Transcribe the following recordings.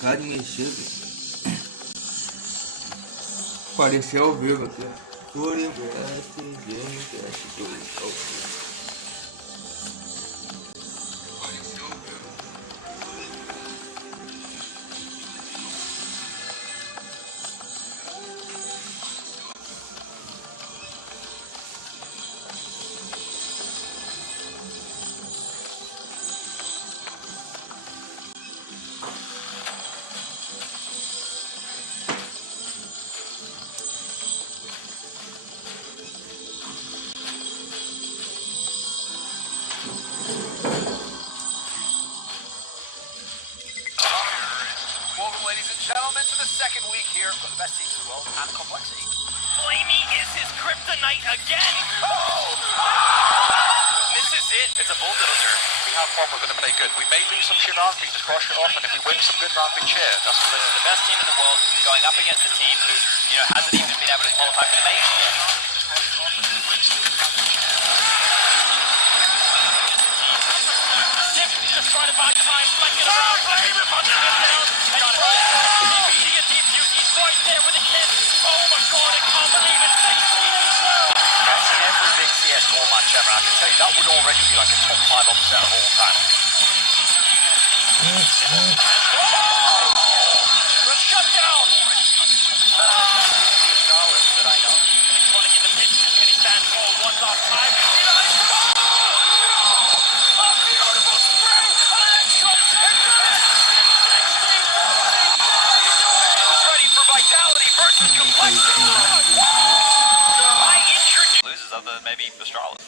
Cara mexido. Apareceu ao vivo aqui. Furia vs g.gens. Ladies and gentlemen, to the second week here for the best teams in the world and complexity. Flamey is his kryptonite again. Oh! This is it. It's a bulldozer. We have fun. We're going to play good. We may lose some shit off, we just brush it off, and if we win some good round, we cheer. That's what it is. The best team in the world going up against a team who, hasn't even been able to qualify for the major yet. Just trying to buy time, flanking around, Flamey punching him down. He's right there with a kiss. Oh my god, I can't believe it. 16 as well. That's in every big CS4 match ever. I can tell you that would already be like a top 5 upset of all time. Shut down. That I know. Trying to get the pitch. Can he stand tall one last time? Beautiful spring. Ready for vitality versus complexity. I introduce loses other than maybe Astralis.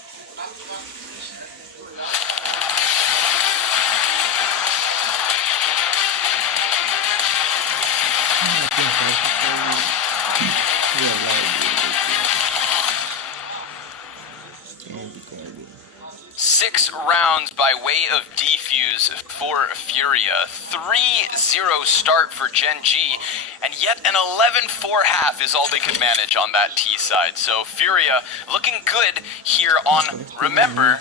Six rounds by way of defuse for Furia. 3-0 start for Gen.G, and yet an 11-4 half is all they could manage on that T side. So Furia looking good here on, remember,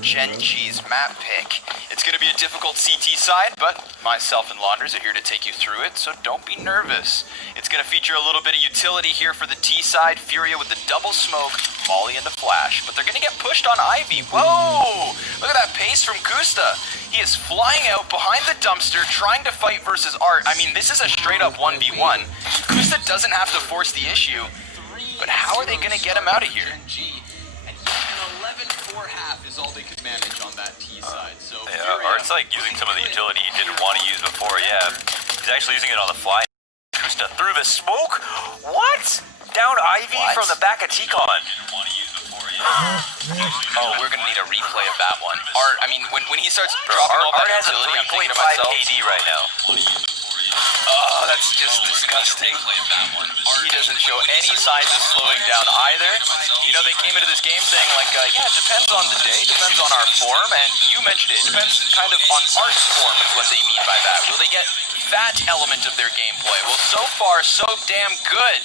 Gen.G's map pick. It's going to be a difficult CT side, but myself and Launders are here to take you through it, so don't be nervous. It's going to feature a little bit of utility here for the T side. Furia with the double smoke, Molly into Flash, but they're going to get pushed on Ivy. Whoa! Look at that pace from Kusta. He is flying out behind the dumpster, trying to fight versus Art. I mean, this is a straight-up 1v1. Kusta doesn't have to force the issue, but how are they going to get him out of here? And an 11-4 half is all they could manage on that T side. So Art's like using some of the utility he didn't want to use before, yeah. He's actually using it on the fly. Kusta through the smoke? What? Down Ivy from the back of T-Con. Oh, we're gonna need a replay of that one. Art, I mean, when he starts dropping all that Art has a utility, I'm 3.5 thinking to myself, KD right now. oh, that's just disgusting. He doesn't show any signs of slowing down either. You know, they came into this game saying like, yeah, it depends on the day, depends on our form, and you mentioned it depends kind of on Art's form is what they mean by that. Will they get that element of their gameplay? Well, so far, so damn good.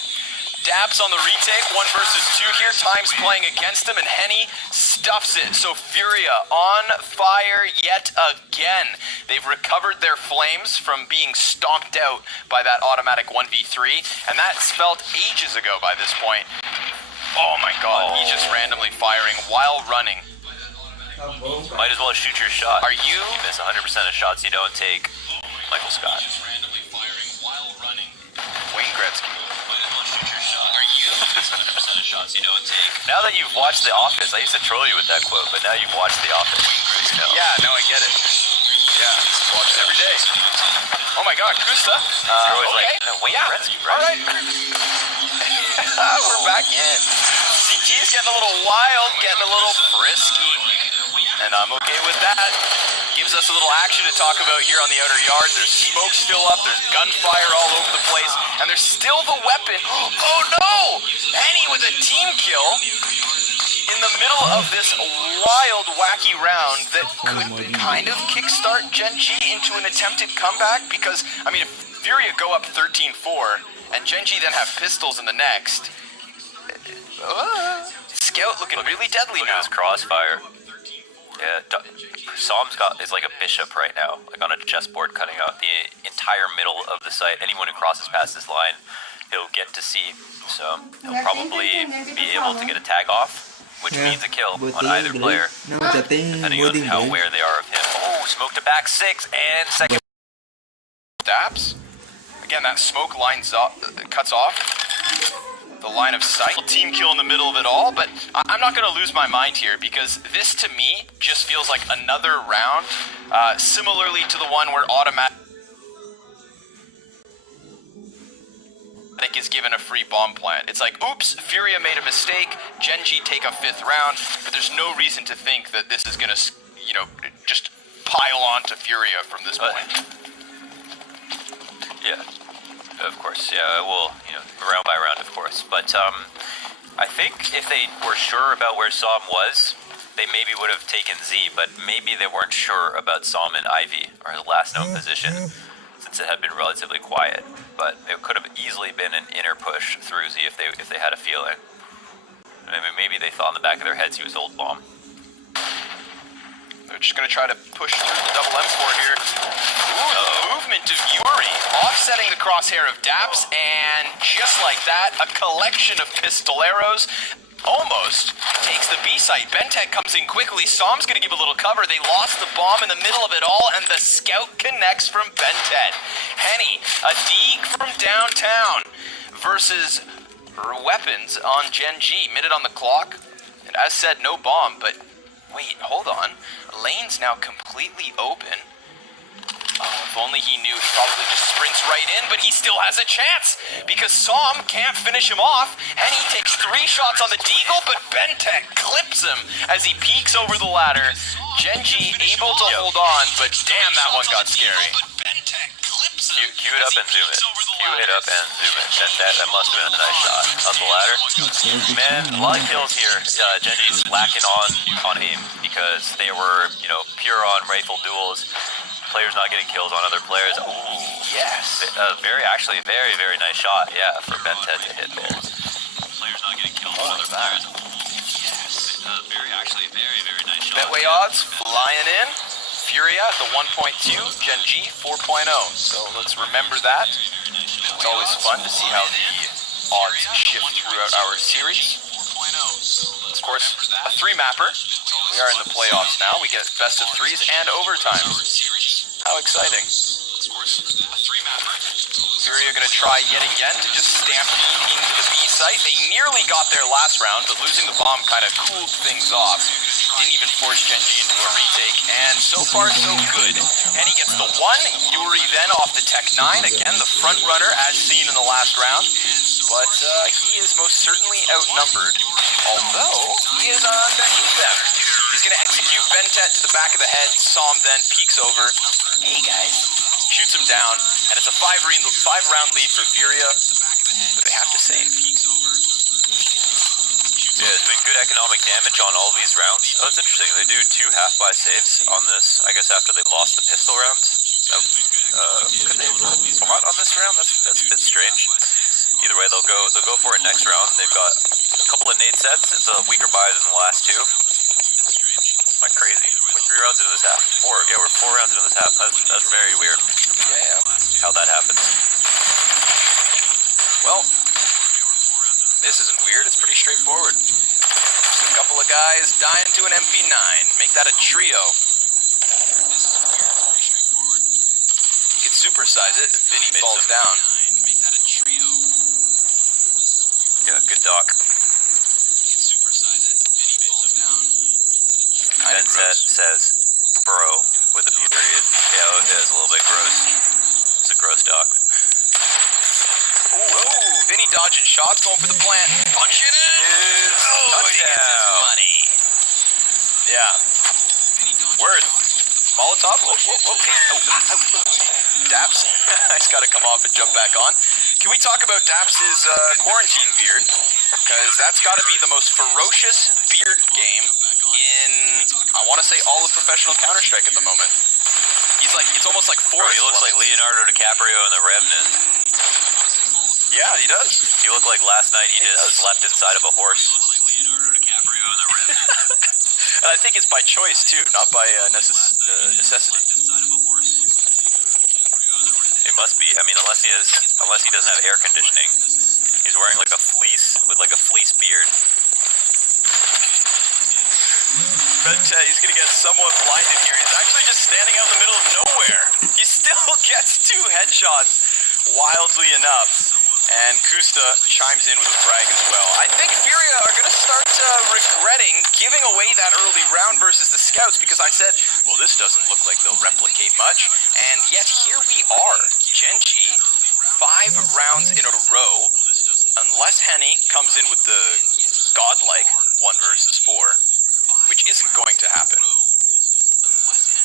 Dabs on the retake, 1 versus 2 here, Time's playing against him, and Henny stuffs it. So Furia on fire yet again. They've recovered their flames from being stomped out by that automatic 1v3, and that's felt ages ago by this point. Oh my god, he's just randomly firing while running. Might as well shoot your shot. Are you? You miss 100% of shots you don't take. Michael Scott. Wayne Gretzky. Now that you've watched The Office, I used to troll you with that quote, but now you've watched The Office. You know. Yeah, now I get it. Yeah, watch it every day. Oh my god, Kusta. You're always okay. like, no, Wayne Gretzky, right? Alright. We're back in. CT's getting a little wild, getting a little frisky. And I'm okay with that. Gives us a little action to talk about here on the outer yard. There's smoke still up, there's gunfire all over the place, and there's still the weapon. Oh no! Penny with a team kill in the middle of this wild, wacky round that could kind of kickstart Gen.G into an attempted comeback, because, I mean, if Furia go up 13-4, and Gen.G then have pistols in the next, Scout looking really deadly Look now. at this crossfire. Yeah, Psalm's is like a bishop right now, like on a chessboard, cutting out the entire entire middle of the site. Anyone who crosses past this line, he'll get to see. So he'll probably be able to get a tag off, which means a kill on either player, depending on how aware they are of him. Oh, smoke to back 6 and second. Daps. Again, that smoke lines up, cuts off the line of sight. Team kill in the middle of it all, but I'm not going to lose my mind here because this to me just feels like another round, similarly to the one where automatic is given a free bomb plant. It's like, oops, Furia made a mistake, Gen.G take a 5th round, but there's no reason to think that this is going to, you know, just pile on to Furia from this point. Yeah. Of course, yeah, well, you know, round by round, of course. But I think if they were sure about where Som was, they maybe would have taken Z, but maybe they weren't sure about Som and Ivy, or his last known position, since it had been relatively quiet. But it could have easily been an inner push through Z if they had a feeling. I mean, maybe they thought in the back of their heads he was old bomb. They're just going to try to push through the double M4 here. Ooh, the movement of Yuri, offsetting the crosshair of Daps, and just like that, a collection of pistoleros almost takes the B site. Bentek comes in quickly. Som's going to give a little cover. They lost the bomb in the middle of it all, and the scout connects from Bentek. Henny, a Deeg from downtown versus weapons on Gen.G. Minute on the clock. And as said, no bomb, but wait, hold on. Lane's now completely open. Oh, if only he knew, he probably just sprints right in, but he still has a chance because Som can't finish him off, and he takes 3 shots on the Deagle, but Bentek clips him as he peeks over the ladder. Gen.G able to hold on, but damn, that one got scary. Cue it up and zoom it. Cue it up and zoom it. That must have been a nice shot. Up the ladder. Man, a lot of kills here. Gen.G's lacking on aim because they were, you know, pure on rifle duels. Players not getting kills on other players. Ooh, yes. Actually, very nice shot. Yeah, for Bentek to hit there. Players not getting kills on other players. Yes. Very nice shot. Betway odds flying in. Furia at the 1.2, Gen.G 4.0. So let's remember that. It's always fun to see how the odds shift throughout our series. Of course, a 3-mapper. We are in the playoffs now. We get best of 3s and overtime. How exciting. Furia going to try yet again to just stampede into the B site. They nearly got there last round, but losing the bomb kind of cooled things off. Didn't even force Gen.G into a retake, and so far so good. And he gets the 1, Yuri then off the Tech 9, again the front runner as seen in the last round. But he is most certainly outnumbered, although he is underneath them. He's going to execute Bentek to the back of the head. Som then peeks over. Hey guys. Shoots him down, and it's a 5-round lead for Furia, but they have to save. Yeah, it's been good economic damage on all these rounds. Oh, it's interesting. They do 2 half-buy saves on this, I guess after they lost the pistol rounds. Could they bot on this round? That's a bit strange. Either way, they'll go for it next round. They've got a couple of nade sets. It's a weaker buy than the last 2. Am I crazy? We're 3 rounds into this half. 4. Yeah, we're 4 rounds into this half. That's very weird. Yeah, how that happens. Well, this isn't weird. It's pretty straightforward. Just a couple of guys dying to an MP9. Make that a trio. You could supersize it if Vinny falls down. Yeah, good doc. Bentek says, bro, with a P period. Yeah, it is a little bit gross. It's a gross doc. Oh, Vinny dodging shots, going for the plant. Punch it in! Oh, he gets his money. Yeah. Word. Molotov? Daps. He's got to come off and jump back on. Can we talk about Daps' quarantine beard? Because that's got to be the most ferocious beard game in, I want to say, all of professional Counter-Strike at the moment. He's like, it's almost like Forrest. He looks like Leonardo DiCaprio in The Revenant. Yeah, he does. He looked like last night he just slept inside of a horse. And I think it's by choice, too, not by necessity. It Must be. I mean, unless he doesn't have air conditioning. He's wearing like a fleece with like a fleece beard. He's gonna get somewhat blinded here. He's actually just standing out in the middle of nowhere. He still gets 2 headshots, wildly enough. And Kusta chimes in with a frag as well. I think Furia are gonna start regretting giving away that early round versus the Scouts, because I said, well, this doesn't look like they'll replicate much. And yet here we are. Gen.G, 5 rounds in a row. Unless Henny comes in with the godlike 1 versus 4, which isn't going to happen.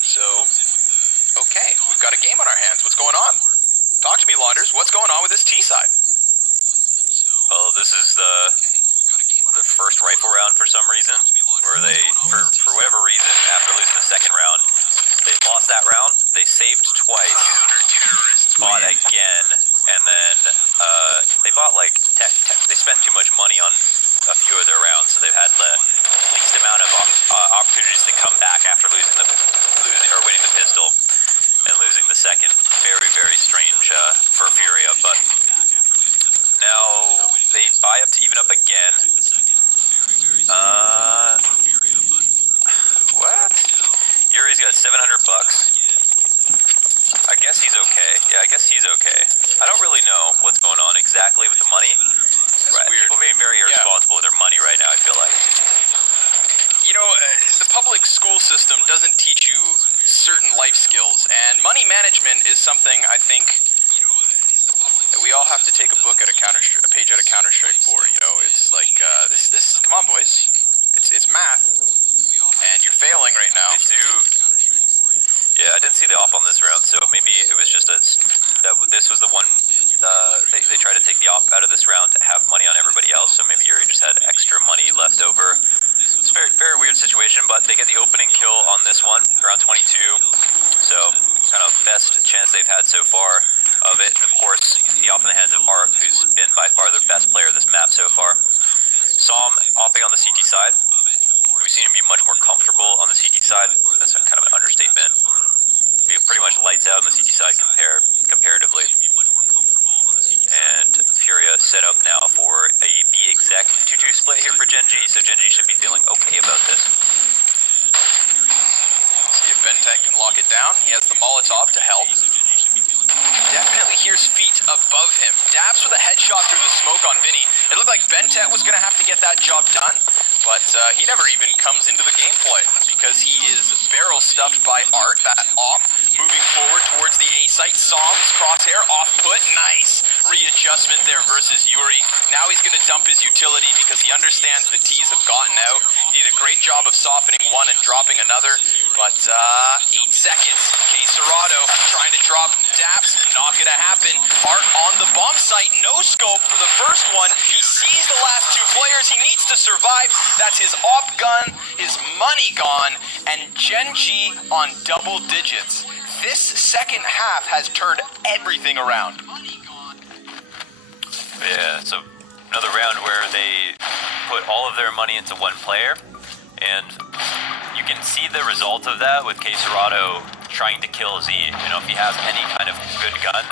So, okay, we've got a game on our hands. What's going on? Talk to me, Launders. What's going on with this T side? Well, this is the first rifle round for some reason, where they, for whatever reason, after losing the second round, they lost that round, they saved twice, bought again, and then they bought like, they spent too much money on a few of their rounds, so they've had the least amount of opportunities to come back after winning the pistol and losing the second. Very, very strange for Furia, but now they buy up to even up again. What? Yuri's got $700. I guess he's okay. Yeah, I guess he's okay. I don't really know what's going on exactly with the money. Right. Weird. People being very irresponsible with their money right now, I feel like. You know, the public school system doesn't teach you certain life skills, and money management is something I think that we all have to take a page out of Counter-Strike for. You know, it's like this. Come on, boys. It's math, and you're failing right now. Yeah, I didn't see the op on this round, so maybe it was just this was the one, they tried to take the op out of this round to have money on everybody else, so maybe Yuri just had extra money left over. It's a very, very weird situation, but they get the opening kill on this one, around 22, so kind of best chance they've had so far of it, and of course, the op in the hands of Ark, who's been by far the best player of this map so far. Som opping on the CT side. We've seen him be much more comfortable on the CT side. That's kind of an understatement. He pretty much lights out on the CT side comparatively. And Furia set up now for a B exec 2-2 split here for Gen.G, so Gen.G should be feeling okay about this. See if Bentek can lock it down. He has the Molotov to help. Definitely hears feet above him. Dabs with a headshot through the smoke on Vinny. It looked like Bentek was going to have to get that job done, but he never even comes into the gameplay because he is barrel stuffed by Art, that op, moving forward towards the A site. Som's crosshair off put. Nice readjustment there versus Yuri. Now he's going to dump his utility because he understands the T's have gotten out. He did a great job of softening one and dropping another, but 8 seconds. K Serrato trying to drop Daps. Not going to happen. Art on the bomb site. No scope for the first one. He sees the last 2 players. He needs to survive. That's his op gun, his money gone, and Gen.G on double digits. This second half has turned everything around. Yeah, so another round where they put all of their money into one player, and you can see the result of that with K Serrato trying to kill Z. You know, if he has any kind of good gun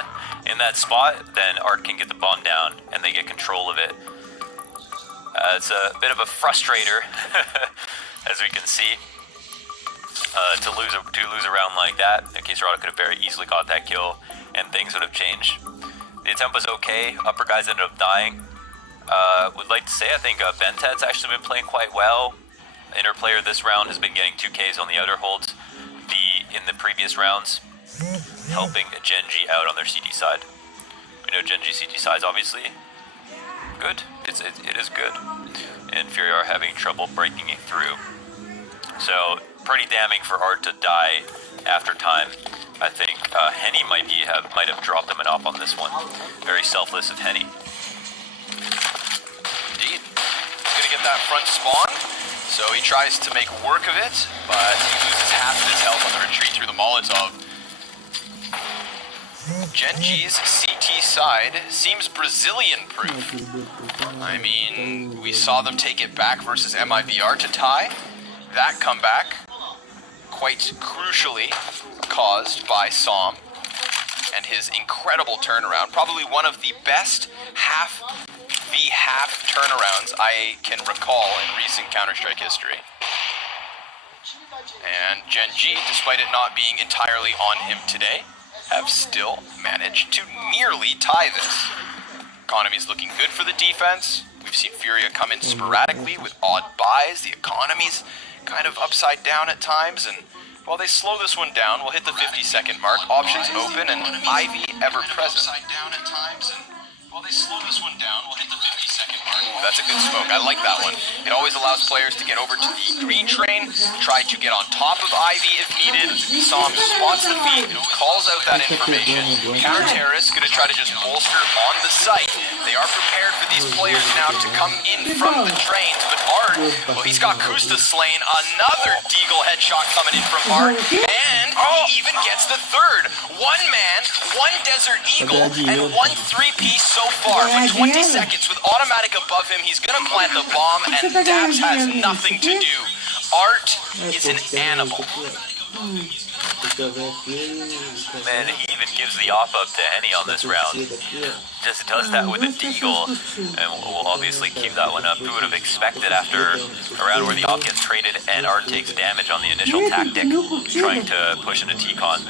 in that spot, then Art can get the bomb down and they get control of it. It's a bit of a frustrator, as we can see, to lose a round like that. K Serrato could have very easily got that kill, and things would have changed. The attempt was okay. Upper guys ended up dying. Would like to say I think Bentet's actually been playing quite well. Inner player this round has been getting 2 Ks on the outer holds. In the previous rounds, helping Gen.G out on their CT side. We know Gen.G CT side is obviously good. It is good, and Furia are having trouble breaking it through. So pretty damning for Art to die after time. I think Henny might have dropped him an op on this one. Very selfless of Henny. Indeed. He's gonna get that front spawn, so he tries to make work of it, but he loses half of his health on the retreat through the Molotov. Gen.G's CT side seems Brazilian-proof. I mean, we saw them take it back versus mibr to tie. That comeback, quite crucially, caused by Som. And and his incredible turnaround. Probably one of the best half v half turnarounds I can recall in recent Counter-Strike history. And Gen.G, despite it not being entirely on him today, have still managed to nearly tie this. Economy's looking good for the defense. We've seen Furia come in sporadically with odd buys. The economy's kind of upside down at times, and while they slow this one down, we'll hit the 50-second mark. Options open and Ivy ever present. While they slow this one down, we'll hit the 50-second mark. That's a good smoke. I like that one. It always allows players to get over to the green train, try to get on top of Ivy if needed. Som spots the feed, calls out that information. Counter-terrorists going to try to just bolster on the site. They are prepared for these players now to come in from the trains, but Art, well, he's got Kusta slain. Another Deagle headshot coming in from Art, and he even gets the third. One man, one Desert Eagle, and one three-piece so far. With 20 seconds, with automatic above him, he's gonna plant the bomb, and Daps has nothing to do. Art is an animal. Man, he even gives the op-up to Henny on this round. Just does that with a Deagle, and we'll obviously keep that one up. Who would have expected after a round where the op gets traded and Art takes damage on the initial tactic, trying to push into T-Con.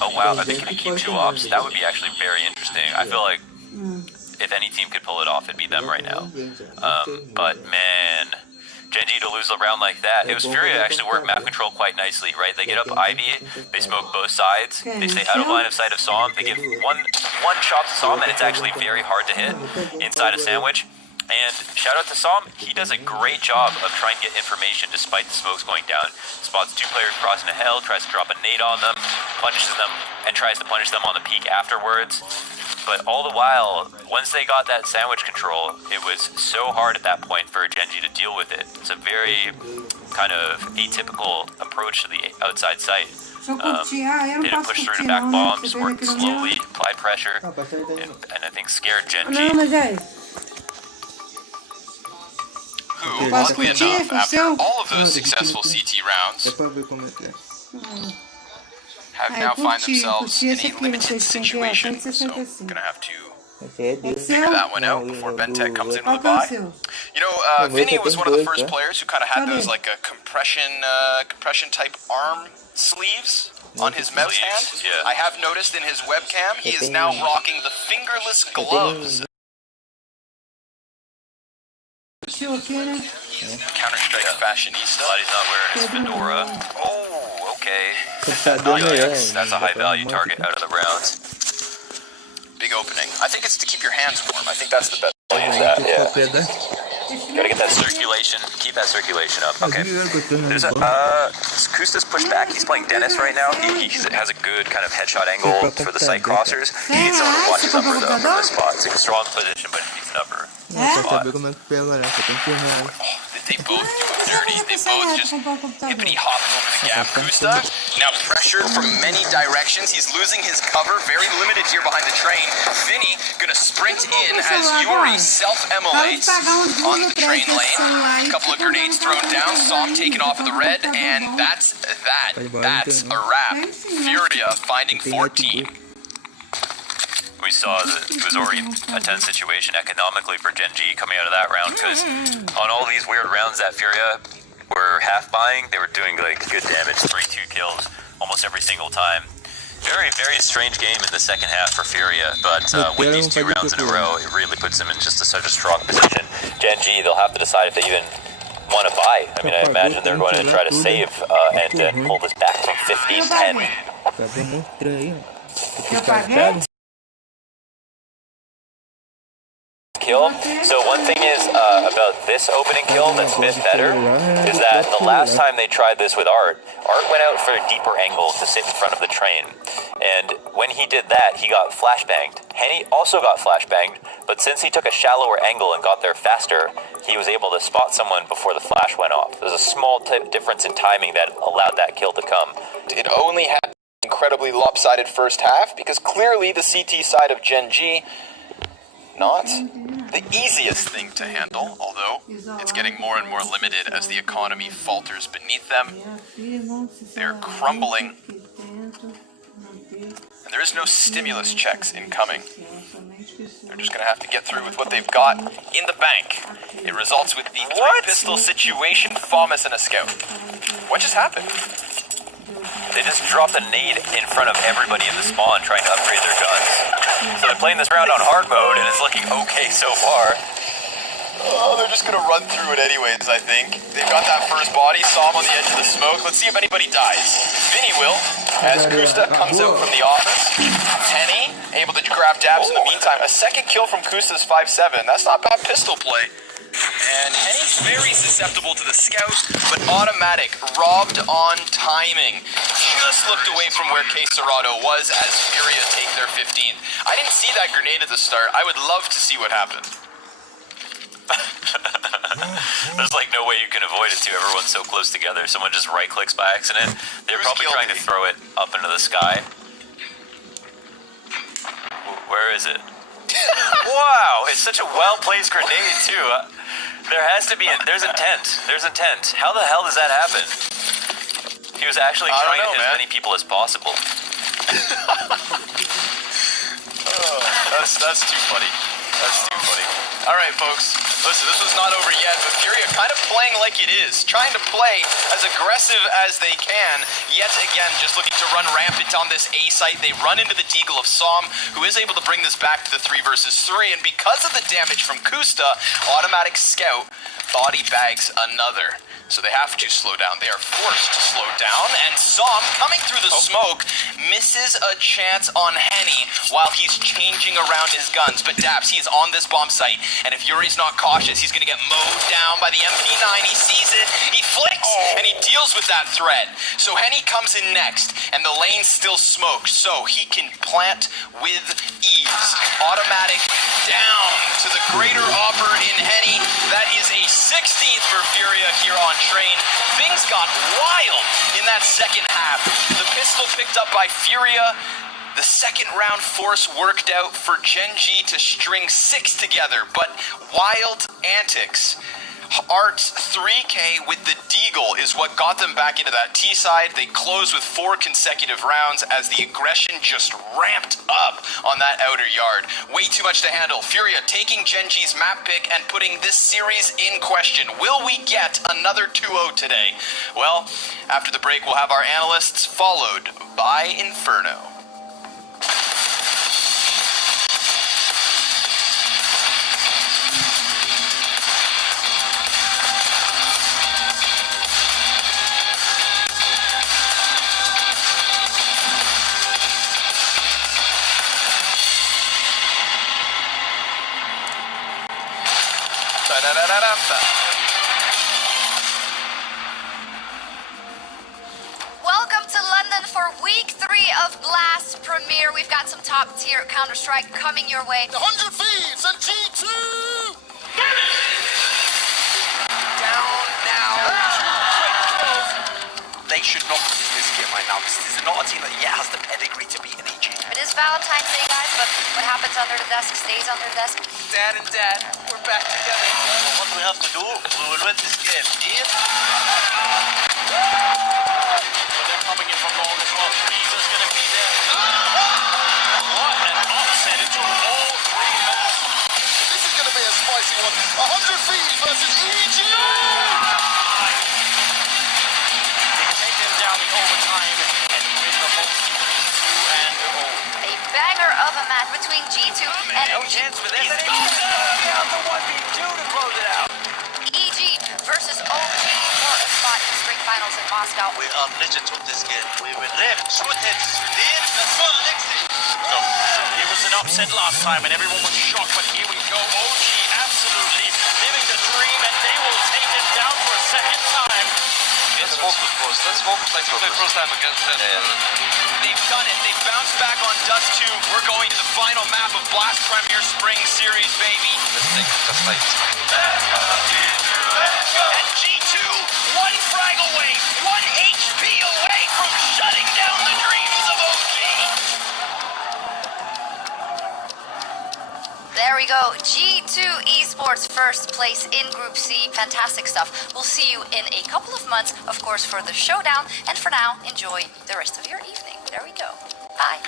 Oh wow, are they going to keep two ops? That would be actually very interesting. I feel like if any team could pull it off, it'd be them right now. But man, Gen.G to lose a round like that. It was Furia actually worked map control quite nicely, right? They get up Ivy, they smoke both sides, they stay out of line of sight of Som, they give one shot to Som, and it's actually very hard to hit inside a sandwich. And shout out to Som, he does a great job of trying to get information despite the smokes going down. Spots two players crossing a hill, tries to drop a nade on them, punishes them, and tries to punish them on the peak afterwards. But all the while, once they got that sandwich control, it was so hard at that point for Gen.G to deal with it. It's a very kind of atypical approach to the outside site. Didn't push through the back bombs, worked slowly, applied pressure, and I think scared Gen.G. Who, oddly enough, after all of those successful CT rounds, have now find themselves in a limited situation, so gonna have to figure that one out before Bentech comes in with a buy. You know, Vinny was one of the first players who kind of had those like a compression type arm sleeves on his mouse hand. Yeah. I have noticed in his webcam he is now rocking the fingerless gloves. Counter-Strike fashionista. Glad he's not wearing his fedora. Oh, okay. That's a high-value target out of the rounds. Big opening. I think it's to keep your hands warm. I think that's the best. I'll use that, yeah. Gotta get that circulation, keep that circulation up. Okay. There's Kusta's pushed back. He's playing Dennis right now. He has a good kind of headshot angle for the side crossers. He needs someone who watches upper though from this spot. It's a strong position, but he needs an upper. They both do it dirty. They both just hippity hop over the gap. Kusta now pressured from many directions. He's losing his cover. Very limited here behind the train. Vinny gonna sprint in as Yuri self-immolates on the train lane. A couple of grenades thrown down. Som taken off of the red, and that's that. That's a wrap. Furia finding 14. We saw that it was already a tense situation economically for Gen.G coming out of that round, because on all these weird rounds that Furia were half buying, they were doing like good damage, 3-2 kills almost every single time. Very, very strange game in the second half for Furia, but with these 2 rounds in a row, it really puts them in just such a strong position. Gen.G, they'll have to decide if they even want to buy. I mean, I imagine they're going to try to save and pull this back from 15-10. Kill. So one thing is about this opening kill that's a bit better is that the last time they tried this with Art went out for a deeper angle to sit in front of the train. And when he did that, he got flashbanged. Henny also got flashbanged, but since he took a shallower angle and got there faster, he was able to spot someone before the flash went off. There's a small difference in timing that allowed that kill to come. It only had an incredibly lopsided first half because clearly the CT side of Gen.G not the easiest thing to handle, although it's getting more and more limited as the economy falters beneath them. They're crumbling. And There is no stimulus checks incoming. They're just gonna have to get through with what they've got in the bank. It results with the three-pistol situation, Thomas and a scout. What just happened? They just dropped a nade in front of everybody in the spawn trying to upgrade their guns. So they're playing this round on hard mode and it's looking okay so far. Oh, they're just gonna run through it anyways, I think. They've got that first body, saw him on the edge of the smoke. Let's see if anybody dies. Vinny will, as Kusta comes out from the office. Henny, able to grab dabs in the meantime. A second kill from Kusta's 5-7. That's not bad pistol play. And Henny's very susceptible to the scout, but automatic, robbed on timing. Just looked away from where K Serrato was as Furia take their 15th. I didn't see that grenade at the start. I would love to see what happened. There's like no way you can avoid it too. Everyone's so close together. Someone just right clicks by accident. They're probably trying to throw it up into the sky. Where is it? Wow, it's such a well-placed grenade too. There has to be, there's intent. There's intent. How the hell does that happen? He was actually trying to hit as many people as possible. That's too funny. That's too funny. All right, folks. Listen, this was not over yet, but Furia kind of playing like it is. Trying to play as aggressive as they can. Yet again, just looking to run rampant on this A site. They run into the Deagle of Som, who is able to bring this back to the 3 versus 3. And because of the damage from Kusta, automatic scout body bags another. So they have to slow down. They are forced to slow down. And Som, coming through the smoke, misses a chance on Henny while he's changing around his guns. But Daps, he is on this bomb site. And if Yuri's not cautious, he's going to get mowed down by the MP9. He sees it, he flicks, and he deals with that threat. So Henny comes in next, and the lane's still smoked. So he can plant with ease. Automatic down to the greater offer in Henny. That is a 16th for Furia here on train. Things got wild in that second half. The pistol picked up by Furia. The second round force worked out for Gen.G to string 6 together, but wild antics. Art's 3K with the Deagle is what got them back into that T side. They closed with 4 consecutive rounds as the aggression just ramped up on that outer yard. Way too much to handle. Furia taking Gen.G's map pick and putting this series in question. Will we get another 2-0 today? Well, after the break, we'll have our analysts followed by Inferno. Welcome to London for week 3 of Blast Premiere. We've got some top tier Counter-Strike coming your way. The 100 Thieves and G2! Down now. They should not lose this game right now. This is not a team that yet has the pedigree to beat an EG. It is Valentine's Day, guys, but what happens under the desk stays under the desk. Dad and Dad, we're back together. So what we have to do, we will win this game. If they're coming in from long as well. Freezer's gonna be there. What an offset into all 3 maps. This is going to be a spicy one. 100 Thieves versus EG! They take them down in overtime and win the whole series 2-0. A banger of a match between G2 and OG. Chance for this. And they have the 1v2 to close it out. EG versus OG for a spot in spring finals in Moscow. We are legends of this game. We will live, shoot it, live, that's all next thing. It was an upset last time and everyone was shocked, but here we go. OG absolutely living the dream and they will take it down for a second time. Let's focus, boys. Let's focus like we played first time against them. They've done it. They've bounced back on Dust 2. We're going to the final map of Blast Premier Spring Series, baby. Let's take it just like And G2, 1 frag away, 1 HP away from shutting down the dreams of OG. There we go. G2 Esports first place in Group C. Fantastic stuff. We'll see you in a couple of months, of course, for the showdown. And for now, enjoy the rest of your evening. There we go. Bye.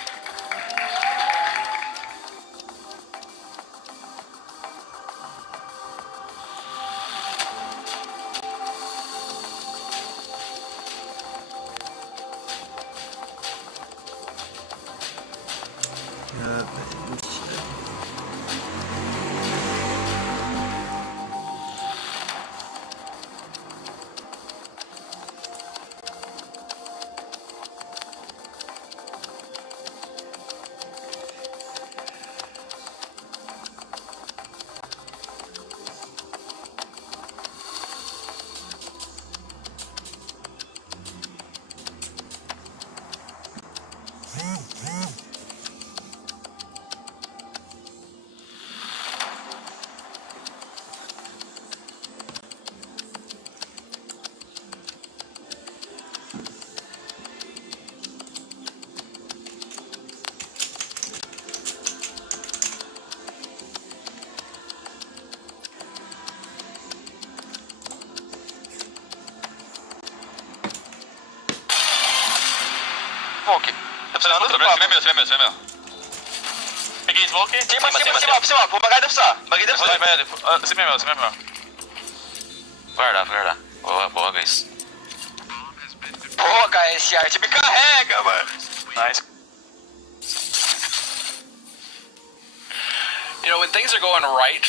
Smoke. Slam meu. Peguei smoke. Cima, bagi depsa. Slam meu. Guarda. Boa, guys. Boa, cara, esse arte me carrega, mano. Nice. You know, when things are going right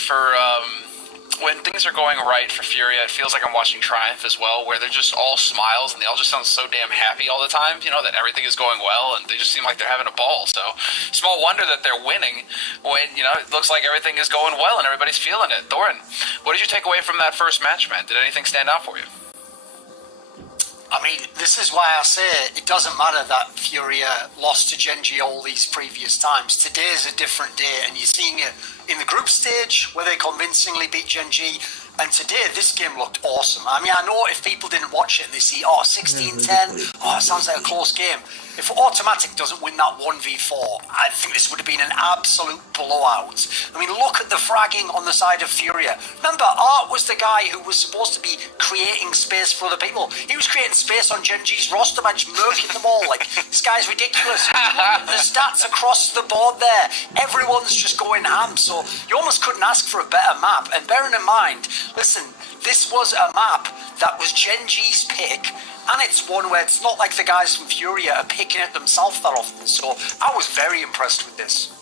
for Furia, it feels like I'm watching Triumph as well, where they're just all smiles and they all just sound so damn happy all the time, you know, that everything is going well and they just seem like they're having a ball. So, small wonder that they're winning when, you know, it looks like everything is going well and everybody's feeling it. Thorin, what did you take away from that first match, man? Did anything stand out for you? I mean, this is why I say it doesn't matter that Furia lost to Gen.G all these previous times. Today is a different day, and you're seeing it in the group stage where they convincingly beat Gen.G. And today, this game looked awesome. I mean, I know if people didn't watch it and they see, 16-10, it sounds like a close game. If Automatic doesn't win that 1v4, I think this would have been an absolute blowout. I mean, look at the fragging on the side of Furia. Remember, Art was the guy who was supposed to be creating space for other people. He was creating space on Gen.G's roster by just murking them all. Like, this guy's ridiculous. The stats across the board there. Everyone's just going ham, so you almost couldn't ask for a better map. And bearing in mind, listen, this was a map that was Gen.G's pick, and it's one where it's not like the guys from Furia are picking it themselves that often, so I was very impressed with this.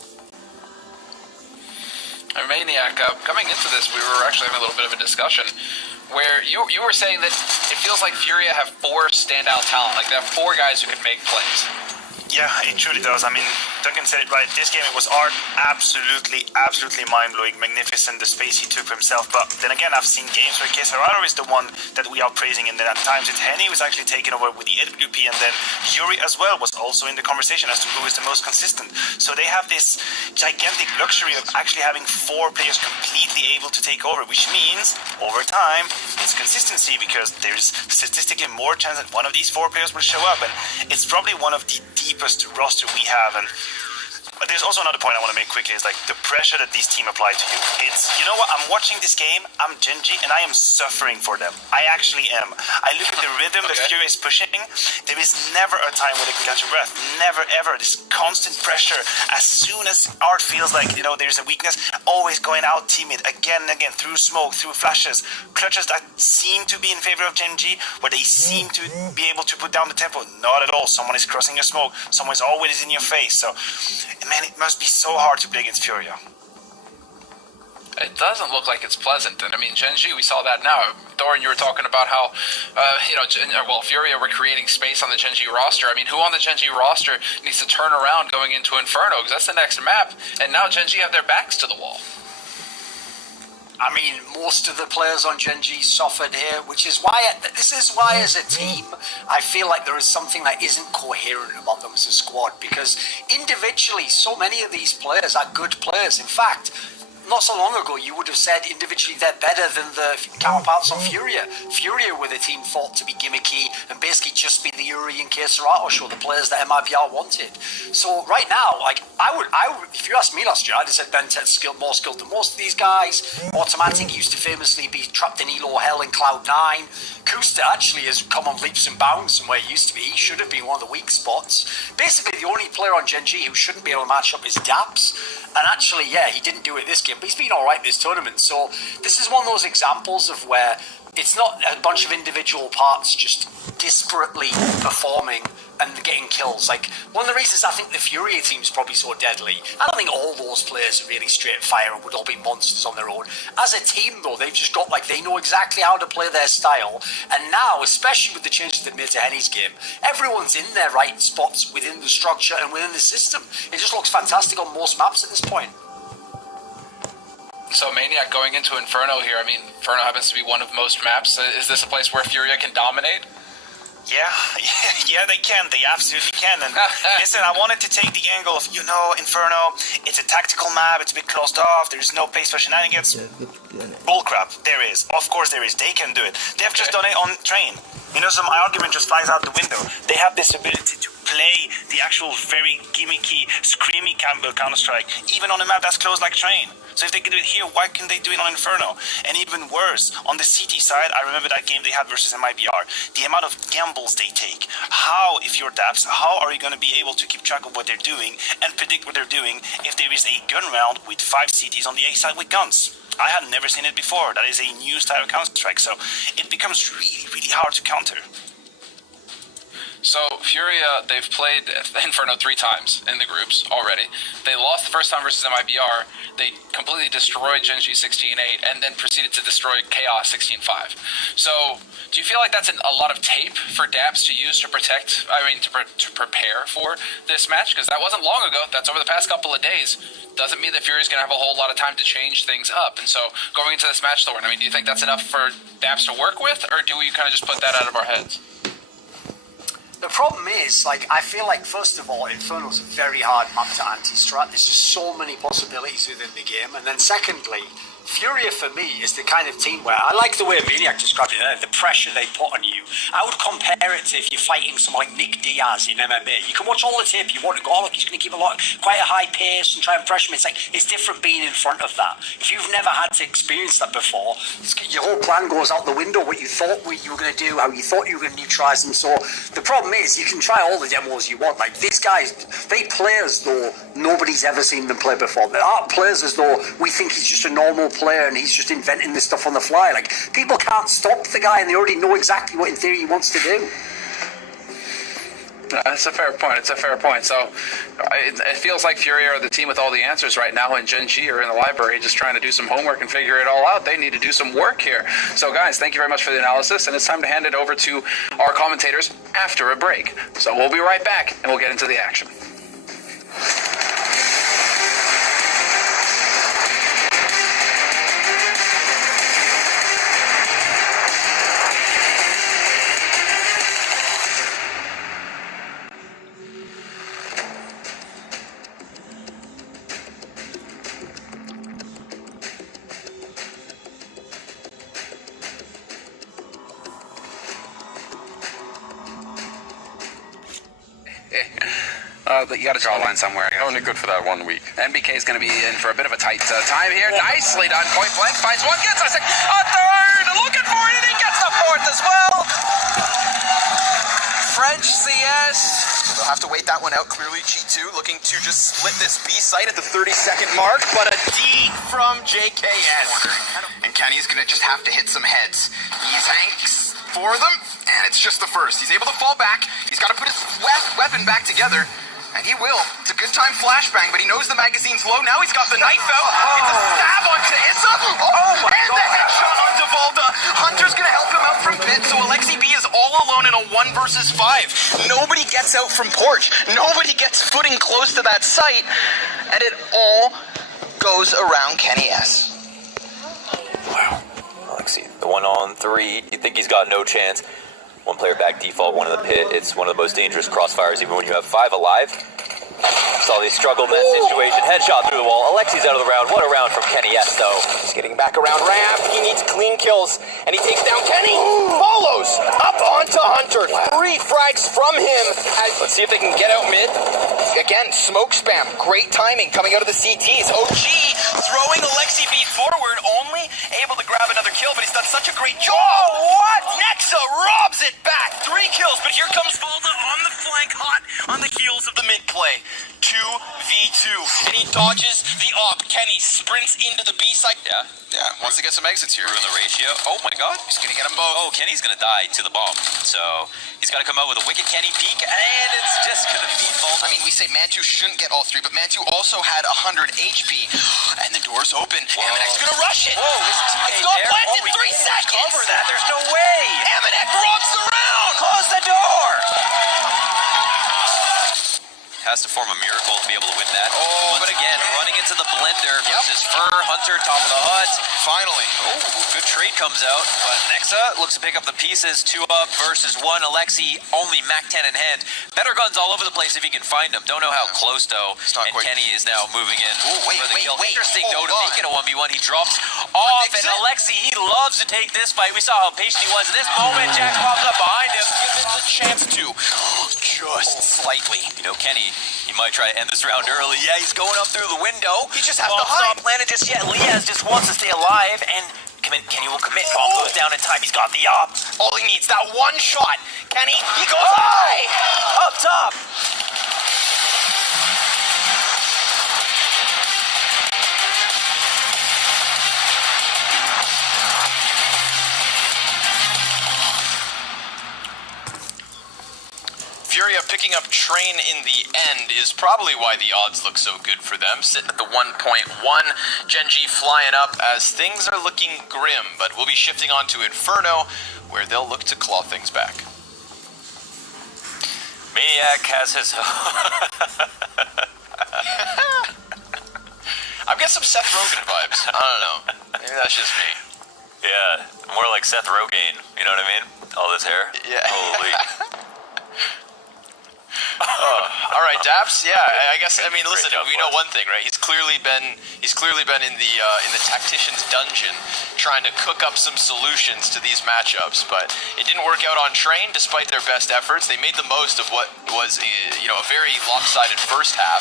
Maniac, coming into this, we were actually having a little bit of a discussion where you were saying that it feels like Furia have 4 standout talent, like they have 4 guys who can make plays. Yeah, it truly does. I mean, Duncan said it right. This game, it was Art, absolutely mind-blowing, magnificent, the space he took for himself. But then again, I've seen games where Kesarado is the one that we are praising, and then at times it's Henny who's actually taken over with the AWP, and then Yuri as well was also in the conversation as to who is the most consistent. So they have this gigantic luxury of actually having 4 players completely able to take over, which means, over time, it's consistency, because there's statistically more chance that one of these 4 players will show up, and it's probably one of the deepest roster we have. And but there's also another point I want to make quickly, is like the pressure that these team apply to you. It's, you know what, I'm watching this game, I'm Gen.G, and I am suffering for them. I actually am. I look at the rhythm that Furia is pushing, there is never a time where they can catch a breath. Never ever. This constant pressure. As soon as Art feels like, you know, there's a weakness, always going out teammate again and again, through smoke, through flashes, clutches that seem to be in favor of Gen.G, where they seem to be able to put down the tempo. Not at all. Someone is crossing your smoke, someone's always in your face. So man, it must be so hard to play against Furia. It doesn't look like it's pleasant, and I mean, Gen.G, we saw that now. Thorin, you were talking about how, Furia were creating space on the Gen.G roster. I mean, who on the Gen.G roster needs to turn around going into Inferno, because that's the next map, and now Gen.G have their backs to the wall. I mean, most of the players on Gen.G suffered here, which is why, as a team, I feel like there is something that isn't coherent about them as a squad, because individually, so many of these players are good players. In fact, not so long ago, you would have said individually they're better than the counterparts on Furia. Furia were the team thought to be gimmicky and basically just be the Yuri and Kesarato show, the players that MIBR wanted. So right now, like, I would, if you asked me last year, I'd have said Bentet's more skilled than most of these guys. Automatic used to famously be trapped in Elo Hell in Cloud9. Kusta actually has come on leaps and bounds from where he used to be. He should have been one of the weak spots. Basically, the only player on Gen.G who shouldn't be able to match up is Daps. And actually, yeah, he didn't do it this game, but he's been alright this tournament. So this is one of those examples of where It's not a bunch of individual parts just disparately performing and getting kills. Like, one of the reasons I think the Furia team's probably so deadly, I don't think all those players are really straight fire and would all be monsters on their own. As a team, though, they've just got, like, they know exactly how to play their style. And now, especially with the changes they've made to Henny's game, everyone's in their right spots within the structure and within the system. It just looks fantastic on most maps at this point. So Maniac going into Inferno here, I mean, Inferno happens to be one of most maps. Is this a place where Furia can dominate? Yeah, they can. They absolutely can. And listen, I wanted to take the angle of, Inferno, it's a tactical map, it's a bit closed off, there's no place for shenanigans. Bullcrap. There is. Of course there is. They can do it. They've just done it on train. So my argument just flies out the window. They have this ability to play the actual very gimmicky, screamy Counter-Strike, even on a map that's closed like train. So if they can do it here, why can't they do it on Inferno? And even worse, on the CT side, I remember that game they had versus mibr. The amount of gambles they take. How, if you're Daps, how are you going to be able to keep track of what they're doing and predict what they're doing if there is a gun round with 5 CTs on the A side with guns? I had never seen it before. That is a new style of Counter-Strike, so it becomes really, really hard to counter. So Furia, they've played Inferno 3 times in the groups already. They lost the first time versus mibr. They completely destroyed Gen.g 16-8 and then proceeded to destroy Chaos 16-5. So do you feel like that's a lot of tape for Daps to use to protect, to prepare for this match? Because that wasn't long ago. That's over the past couple of days. Doesn't mean that Fury's going to have a whole lot of time to change things up. And so going into this match, Thorn, do you think that's enough for Daps to work with, or do we kind of just put that out of our heads? The problem is, I feel like, first of all, Inferno's a very hard map to anti-strat. There's just so many possibilities within the game. And then secondly, Furia, for me, is the kind of team where I like the way Maniac described it there, the pressure they put on you. I would compare it to if you're fighting someone like Nick Diaz in MMA. You can watch all the tape you want to go, look, he's going to keep quite a high pace and try and pressure him. It's different being in front of that. If you've never had to experience that before, your whole plan goes out the window, what you thought you were going to do, how you thought you were going to neutralize them. So the problem is, you can try all the demos you want. Like, these guys, they play as though nobody's ever seen them play before. They aren't players as though we think he's just a normal player and he's just inventing this stuff on the fly. Like, people can't stop the guy and they already know exactly what in theory he wants to do. That's a fair point. It's a fair point. So it feels like Furia are the team with all the answers right now, and Gen.g are in the library just trying to do some homework and figure it all out. They need to do some work here. So guys, thank you very much for the analysis, and it's time to hand it over to our commentators after a break. So we'll be right back and we'll get into the action. You got to draw a line somewhere. Only good for that 1 week. NBK is going to be in for a bit of a tight time here. Nicely done. Point blank finds one, gets a second, a third, looking for it, and he gets the fourth as well. French CS. They'll have to wait that one out. Clearly G2 looking to just split this B site at the 30-second mark, but a D from g.gens. And Kenny's going to just have to hit some heads. He tanks for them, and it's just the first. He's able to fall back. He's got to put his weapon back together. And he will. It's a good time flashbang, but he knows the magazine's low. Now he's got the knife out. It's a stab onto Issa. And the headshot on Devalda. Hunter's going to help him out from pit, so Alexi B is all alone in a 1 versus 5. Nobody gets out from porch. Nobody gets footing close to that site. And it all goes around Kenny S. Wow. Alexi, the 1-on-3, you think he's got no chance. 1 player back default, 1 in the pit. It's one of the most dangerous crossfires, even when you have 5 alive. Saw they struggled in that situation. Headshot through the wall. Alexi's out of the round. What a round from Kenny S, though. He's getting back around ramp. He needs clean kills. And he takes down Kenny. Follows up onto Hunter. 3 frags from him. Let's see if they can get out mid. Again, smoke spam. Great timing coming out of the CTs. OG throwing Alexi B forward, only able to grab another kill, but he's done such a great job. Oh, what? Nexa robs it back. 3 kills, but here comes Volda on the flank. flank hot on the heels of the mid play. 2v2. And he dodges the op. Kenny sprints into the B site. Yeah, wants to get some exits here. Ruin the ratio. Oh my god. He's gonna get them both. Oh, Kenny's gonna die to the bomb. So he's gotta come out with a wicked Kenny peek, and it's just gonna be full. I mean, we say Mantu shouldn't get all three, but Mantu also had 100 HP. And the door's open. Amanek's gonna rush it. Whoa, is It's not there? planted. We 3 can't seconds. cover that. There's no way. Amanek rocks around. Close the door. Has to form a miracle to be able to win that. Oh, Once but again, running into the blender versus Fur Hunter, top of the hut. Finally. Oh, good trade comes out, but Nexa looks to pick up the pieces. 2 up versus 1. Alexi, only Mac 10 in hand. Better guns all over the place if he can find them. Don't know how close, though. not And quite- Kenny is now moving in Ooh, wait, for the wait, kill. wait, Interesting, though, to hold make it on. a 1v1. He drops off, and Predicts it. Alexi, he loves to take this fight. We saw how patient he was. In this moment, Jack pops up behind him. Gives him the chance to. Just slightly. You know, Kenny, he might try to end this round early. Yeah, he's going up through the window. He just has to Bomb's hide. not planted just yet. Liaz just wants to stay alive, and Kenny will commit. Bomb goes down in time. He's got the op. All he needs, that one shot. Kenny, he goes high. Up top. Furia picking up Train in the end is probably why the odds look so good for them. Sitting at the 1.1. Gen.G flying up as things are looking grim, but we'll be shifting on to Inferno, where they'll look to claw things back. Maniac has his... I'm getting some Seth Rogen vibes. I don't know. Maybe that's just me. Yeah, more like Seth Rogen. You know what I mean? All this hair. Yeah. Holy. All right, Daps. Yeah, I guess. I mean, listen. job, We know boys. one thing, right? He's clearly been in the tactician's dungeon, trying to cook up some solutions to these matchups. But it didn't work out on Train, despite their best efforts. They made the most of what was, a very lopsided first half.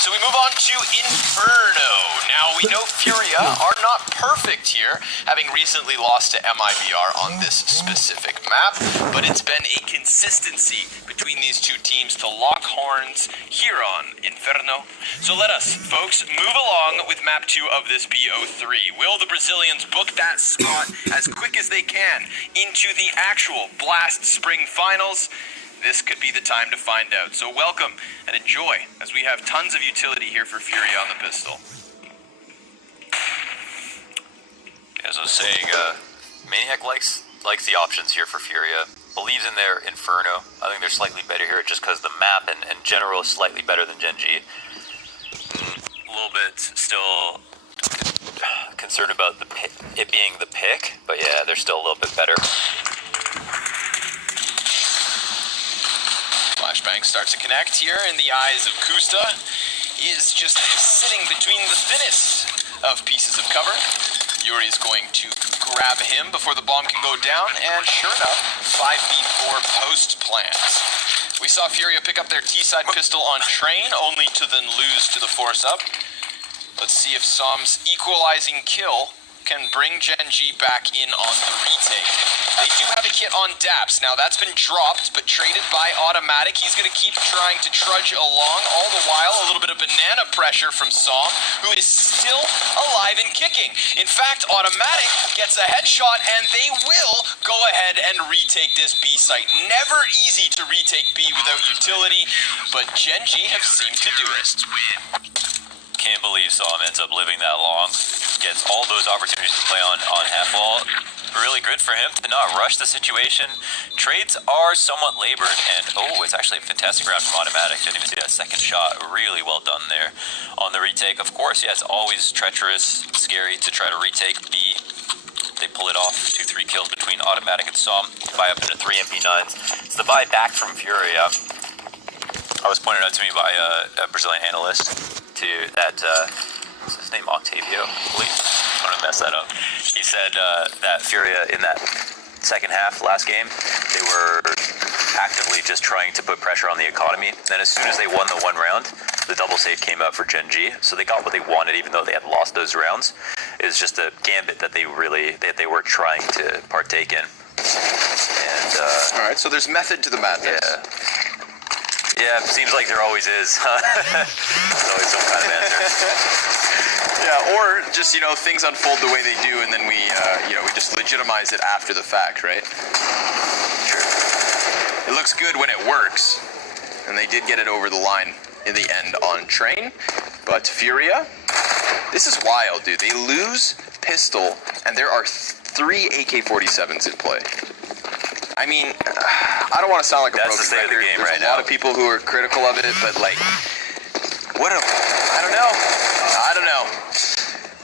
So we move on to Inferno. Now we know Furia are not perfect here, having recently lost to mibr on this specific map. But it's been a consistency between these two teams to lock horns here on Inferno. So let us, folks, move along with map 2 of this BO3. Will the Brazilians book that spot as quick as they can into the actual Blast Spring Finals? This could be the time to find out. So welcome and enjoy, as we have tons of utility here for Furia on the pistol. As I was saying, Maniac likes the options here for Furia. Believes in their Inferno. I think they're slightly better here just because the map and general is slightly better than Gen.G. A little bit still concerned about it being the pick, but yeah, they're still a little bit better. Flashbang starts to connect here in the eyes of Kusta. He is just sitting between the thinnest of pieces of cover. Yuri is going to grab him before the bomb can go down, and sure enough, 5v4 post plans. We saw Furia pick up their T-side pistol on Train, only to then lose to the force up. Let's see if Som's equalizing kill can bring Gen.G back in on the retake. They do have a kit on Daps. Now that's been dropped, but traded by Automatic. He's going to keep trying to trudge along. All the while, a little bit of banana pressure from Som, who is still alive and kicking. In fact, Automatic gets a headshot, and they will go ahead and retake this B site. Never easy to retake B without utility, but Gen.G have seemed to do it. Can't believe Som ends up living that long. Gets all those opportunities to play on half wall. Really good for him to not rush the situation. Trades are somewhat labored, and it's actually a fantastic round from Automatic. Didn't even see that second shot. Really well done there on the retake. Of course, yeah, it's always treacherous, scary to try to retake B. They pull it off. 2-3 kills between Automatic and Som. Buy up into 3 MP9s. It's the buy back from Furia. I was pointed out to me by a Brazilian analyst that, what's his name, Octavio, please, I'm gonna mess that up. He said that Furia in that second half last game, they were actively just trying to put pressure on the economy. Then as soon as they won the one round, the double save came out for Gen.G, so they got what they wanted even though they had lost those rounds. It was just a gambit that they were trying to partake in. And all right, so there's method to the madness. Yeah. Yeah, seems like there always is. There's always some kind of answer. Yeah, or just, you know, things unfold the way they do, and then we, you know, we just legitimize it after the fact, right? Sure. It looks good when it works, and they did get it over the line in the end on Train, but Furia, this is wild, dude. They lose Pistol, and there are 3 AK-47s in play. I mean, I don't want to sound like a broken That's the state of the record. game There's right a now. lot of people who are critical of it, but like, I don't know.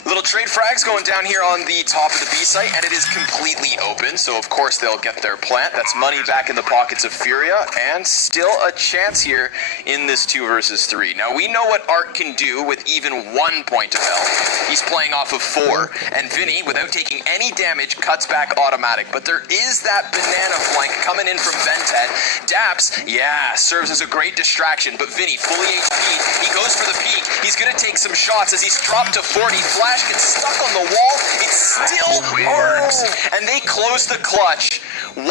Little trade frags going down here on the top of the B site, and it is completely open, so of course they'll get their plant. That's money back in the pockets of Furia, and still a chance here in this 2 versus 3. Now, we know what Art can do with even 1 point of health. He's playing off of 4, and Vinny, without taking any damage, cuts back automatic. But there is that banana flank coming in from Ventet. Daps, yeah, serves as a great distraction, but Vinny, fully HP, he goes for the peak. He's gonna take some shots as he's dropped to 40. Flash gets stuck on the wall. It still works. And they close the clutch. 1-1.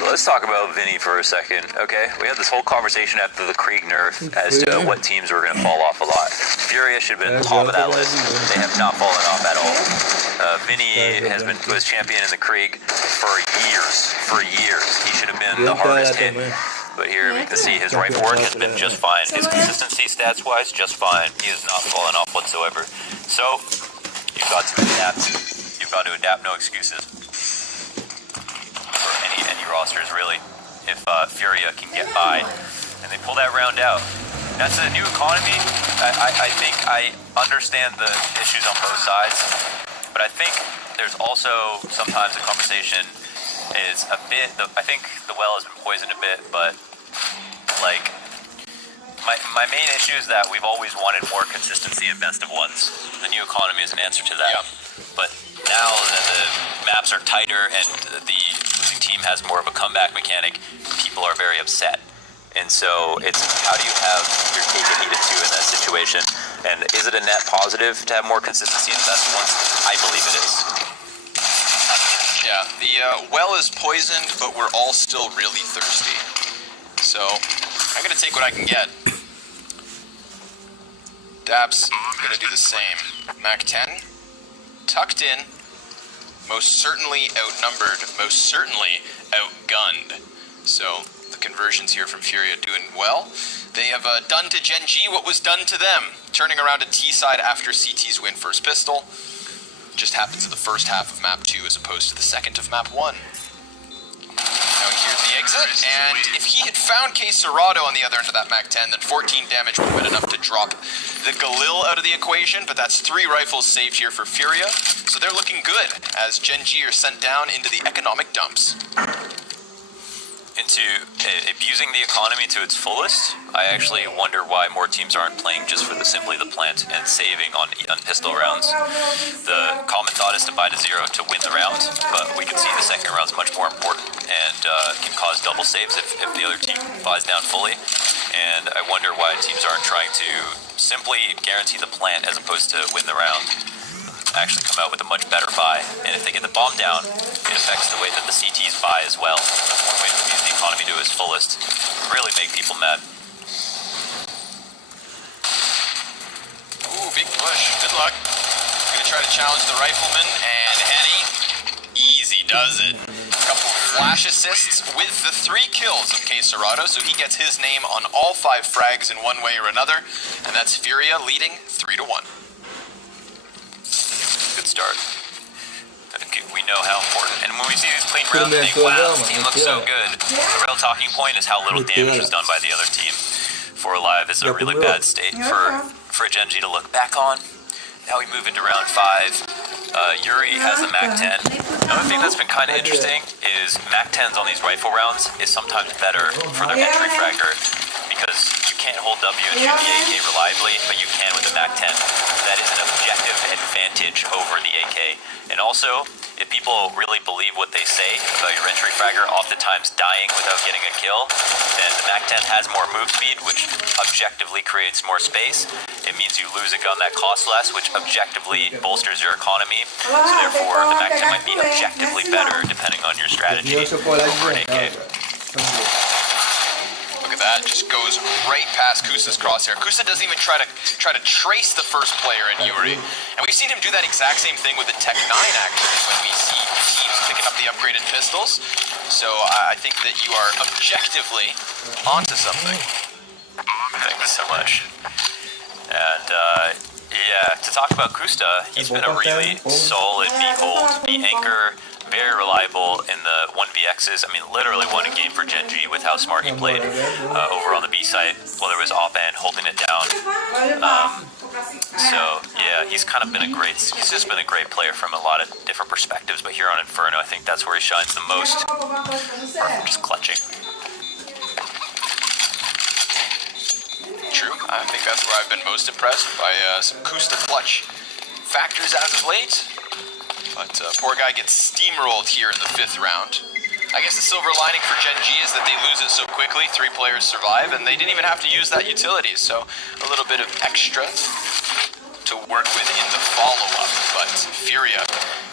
Let's talk about Vinny for a second, okay? We had this whole conversation after the Krieg nerf as to what teams were going to fall off a lot. Furia should have been top of that list. They have not fallen off at all. Vinny was champion in the Krieg for years. He should have been the hardest hit. But here we can see his rifle work has been just fine. His consistency stats-wise, just fine. He has not fallen off whatsoever. So, you've got to adapt. You've got to adapt, no excuses. For any rosters, really. If Furia can get by, and they pull that round out. That's a new economy. I think I understand the issues on both sides, but I think there's also sometimes a conversation is a bit, I think the well has been poisoned a bit, but like my main issue is that we've always wanted more consistency in best of ones. The new economy is an answer to that. Yeah. But now that the maps are tighter and the losing team has more of a comeback mechanic, people are very upset. And so it's how do you have your cake and eat it too in that situation? And is it a net positive to have more consistency in the best of ones? I believe it is. Yeah, the well is poisoned, but we're all still really thirsty. So, I'm gonna take what I can get. Daps gonna do the same. Mac 10, tucked in, most certainly outnumbered, most certainly outgunned. So, the conversions here from Furia doing well. They have done to Gen G what was done to them, turning around a T side after CT's win first pistol. Just happens in the first half of map 2 as opposed to the second of map 1. Now here's the exit, and if he had found K. Serrato on the other end of that Mac 10, then 14 damage would have been enough to drop the Galil out of the equation, but that's 3 rifles saved here for Furia, so they're looking good as Gen G are sent down into the economic dumps. Into abusing the economy to its fullest, I actually wonder why more teams aren't playing just for simply the plant and saving on pistol rounds. The common thought is to buy to 0 to win the round, but we can see the second round's much more important and can cause double saves if the other team buys down fully. And I wonder why teams aren't trying to simply guarantee the plant as opposed to win the round. Actually come out with a much better buy, and if they get the bomb down, it affects the way that the CTs buy as well. That's one way to use the economy to its fullest. Really make people mad. Ooh, big push. Good luck. Gonna try to challenge the rifleman, and Henny easy does it. A couple of flash assists with the 3 kills of K. Serrato, so he gets his name on all 5 frags in one way or another, and that's Furia leading 3-1. Good start. I think we know how important, and when we see these clean rounds, we think, wow, this team looks so good. The real talking point is how little damage was done by the other team. 4 Alive is a really bad state for Gen G to look back on. Now we move into round 5. Yuri has the Mac 10. Another thing that's been kind of interesting is Mac 10s on these rifle rounds is sometimes better for their entry fragger because you can't hold W and shoot the AK reliably, but you can with the Mac 10. That is an objective advantage over the AK. And also, if people really believe what they say about your entry fragger oftentimes dying without getting a kill, then the Mac 10 has more move speed, which objectively creates more space. It means you lose a gun that costs less, which objectively bolsters your economy. So therefore, the Mac 10 might be objectively better depending on your strategy over an AK. Look at that, just goes right past Kusta's crosshair. Kusta doesn't even try to trace the first player in Yuri. And we've seen him do that exact same thing with the Tech 9 actually when we see teams picking up the upgraded pistols. So I think that you are objectively onto something. Thank you so much. And yeah, to talk about Kusta, he's been a really solid B-hold, B-anchor, very reliable in the 1vx's. I mean, literally won a game for Gen.G with how smart he played over on the B side while there was op-end holding it down. So yeah, he's kind of been he's just been a great player from a lot of different perspectives, but here on Inferno, I think that's where he shines the most, apart from just clutching. True, I think that's where I've been most impressed by some Kusta clutch factors as of late. But poor guy gets steamrolled here in the 5th round. I guess the silver lining for Gen.G is that they lose it so quickly, 3 players survive, and they didn't even have to use that utility, so a little bit of extra to work with in the follow-up. But Furia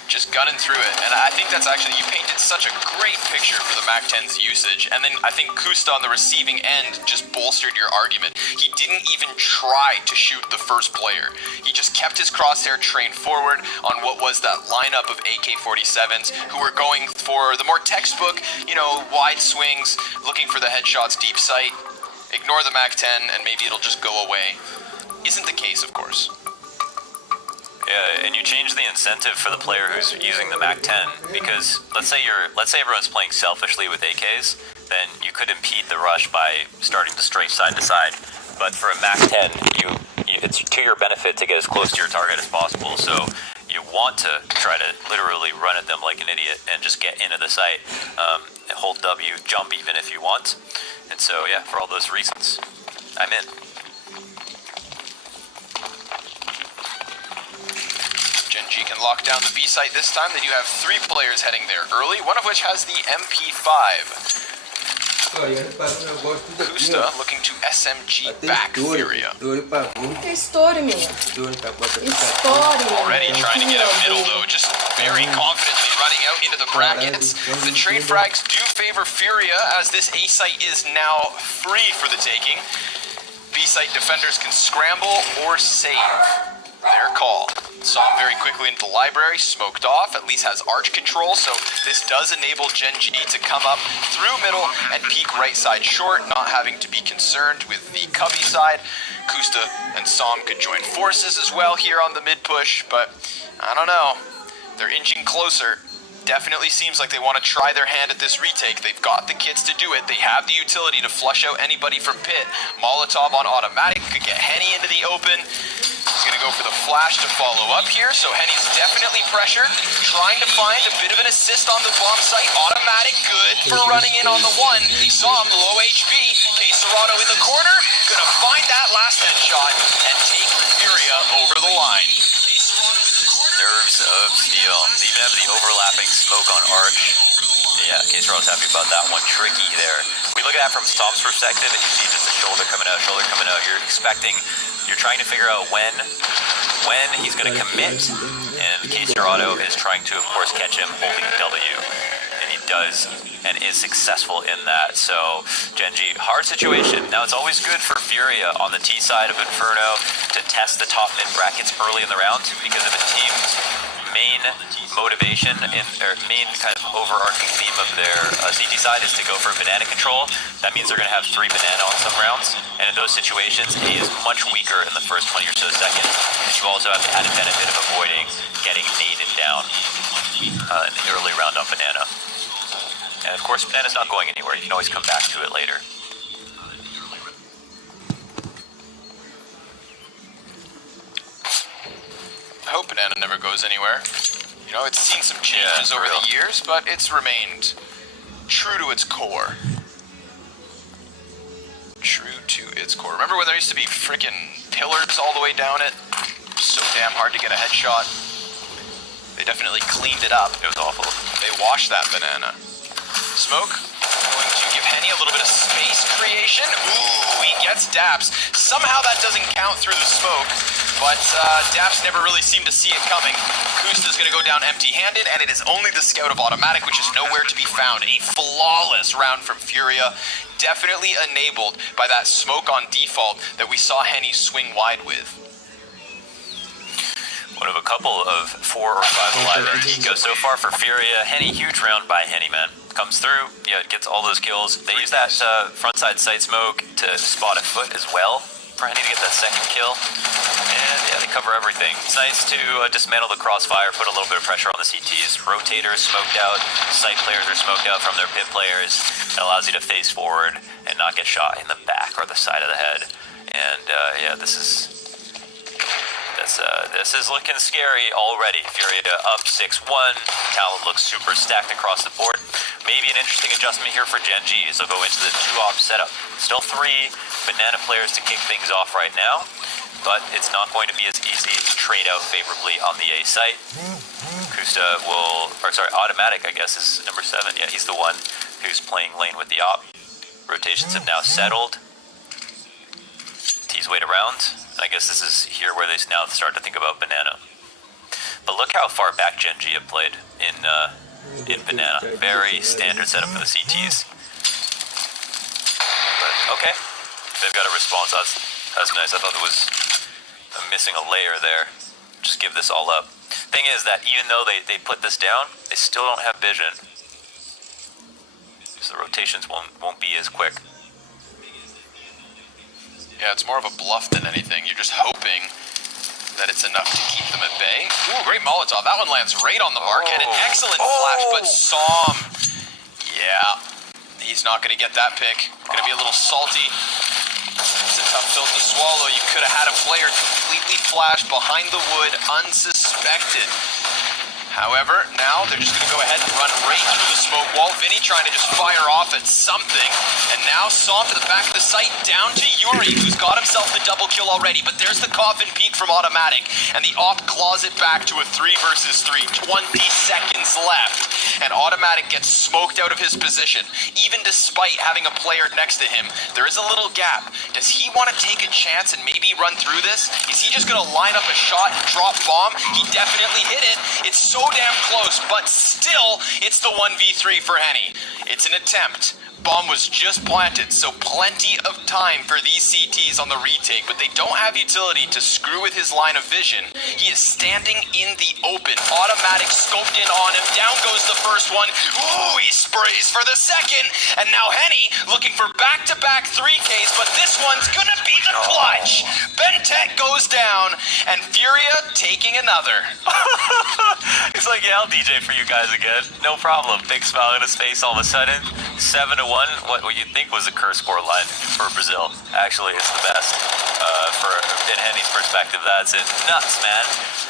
just gunning through it, and I think that's actually, you painted such a great picture for the MAC-10's usage, and then I think Kusta on the receiving end just bolstered your argument. He didn't even try to shoot the first player. He just kept his crosshair trained forward on what was that lineup of AK-47s who were going for the more textbook, you know, wide swings, looking for the headshots deep sight. Ignore the MAC-10 and maybe it'll just go away. Isn't the case, of course. Yeah, and you change the incentive for the player who's using the MAC-10, because let's say everyone's playing selfishly with AKs, then you could impede the rush by starting to strafe side to side. But for a MAC-10, it's to your benefit to get as close to your target as possible. So you want to try to literally run at them like an idiot and just get into the site, hold W, jump even if you want. And so yeah, for all those reasons, I'm in. Gen.G can lock down the B site this time. They do have 3 players heading there early, one of which has the MP5. Kusta looking to SMG back Furia. Story, Already trying to get out middle though, just very confidently running out into the brackets. The trade frags do favor Furia as this A site is now free for the taking. B site defenders can scramble or save. Their call. Saw him very quickly into the library, smoked off, at least has arch control, so this does enable Gen.G to come up through middle and peek right side short, not having to be concerned with the cubby side. Kusta and Som could join forces as well here on the mid push, but I don't know. They're inching closer. Definitely seems like they want to try their hand at this retake. They've got the kits to do it. They have the utility to flush out anybody from pit. Molotov on automatic could get Henny into the open. He's going to go for the flash to follow up here, so Henny's definitely pressured, trying to find a bit of an assist on the bomb site. Automatic, good for running in on the 1. Som, low HP, Quesarado in the corner, going to find that last headshot and take Furia over the line. Nerves of steel. They even have the overlapping smoke on arch. Yeah, Quesarado's happy about that one. Tricky there. We look at that from Som's perspective, and you see just a shoulder coming out. You're trying to figure out when he's going to commit, and Quesarado is trying to, of course, catch him holding W, and he does, and is successful in that. So, Gen.G, hard situation. Now, it's always good for Furia on the T side of Inferno to test the top mid brackets early in the round, because if a team's main motivation or main kind of overarching theme of their CT side is to go for banana control, that means they're going to have 3 banana on some rounds, and in those situations, A is much weaker in the first 20 or so seconds. You also have the added benefit of avoiding getting naded down in the early round on banana. And of course, banana's not going anywhere. You can always come back to it later. I hope Banana never goes anywhere. You know, it's seen some changes over the years, but it's remained true to its core. True to its core. Remember when there used to be freaking pillars all the way down it? So damn hard to get a headshot. They definitely cleaned it up. It was awful. They washed that Banana. Smoke, going to give Henny, a little bit of space creation. Ooh, he gets Daps. Somehow that doesn't count through the smoke, but Daps never really seemed to see it coming. Kusta's gonna go down empty-handed, and it is only the scout of Automatic, which is nowhere to be found. A flawless round from Furia, definitely enabled by that smoke on default that we saw Henny swing wide with. One of a couple of 4 or 5 alive Antico so far for Furia. Henny, huge round by Henny, man. Comes through, yeah, gets all those kills. They use that frontside sight smoke to spot a foot as well for Henny to get that second kill. And yeah, they cover everything. It's nice to dismantle the crossfire, put a little bit of pressure on the CTs. Rotators smoked out, sight players are smoked out from their pit players. It allows you to face forward and not get shot in the back or the side of the head. And yeah, this is looking scary already. Furia up 6-1. Talent looks super stacked across the board. Maybe an interesting adjustment here for Gen G as they'll go into the 2-op setup. Still 3 banana players to kick things off right now, but it's not going to be as easy to trade out favorably on the A site. Kusta will, or sorry, Automatic I guess is number 7. Yeah, he's the one who's playing lane with the op. Rotations have now settled. T's wait around. I guess this is here where they now start to think about banana. But look how far back Gen G have played in banana. Very standard setup for the CTs. But okay, they've got a response. That's nice. I thought there was missing a layer there. Just give this all up. Thing is that even though they put this down, they still don't have vision. So the rotations won't be as quick. Yeah, it's more of a bluff than anything. You're just hoping that it's enough to keep them at bay. Ooh, great Molotov. That one lands right on the mark. Had an excellent flash, but Som, yeah, he's not going to get that pick. Going to be a little salty. It's a tough pill to swallow. You could have had a player completely flash behind the wood, unsuspected. However, now they're just going to go ahead and run right through the smoke wall. Vinny trying to just fire off at something. And now Som to the back of the site, down to Yuri, who's got himself the double kill already. But there's the coffin peek from Automatic. And the op claws it back to a 3 versus 3. 20 seconds left. And Automatic gets smoked out of his position. Even despite having a player next to him, there is a little gap. Does he want to take a chance and maybe run through this? Is he just going to line up a shot and drop bomb? He definitely hit it. It's so damn close, but still, it's the 1v3 for Henny. It's an attempt. Bomb was just planted, so plenty of time for these CTs on the retake, but they don't have utility to screw with his line of vision. He is standing in the open. Automatic scoped in on him. Down goes the first one. Ooh, he sprays for the second. And now Henny looking for back-to-back 3Ks, but this one's gonna be the clutch. Bentet goes down, and Furia taking another. It's like, yeah, I'll DJ for you guys again. No problem. Big smile on his face all of a sudden. 7-1. What you think was a curse score line for Brazil. Actually, it's the best. In Henny's perspective, that's it. Nuts, man.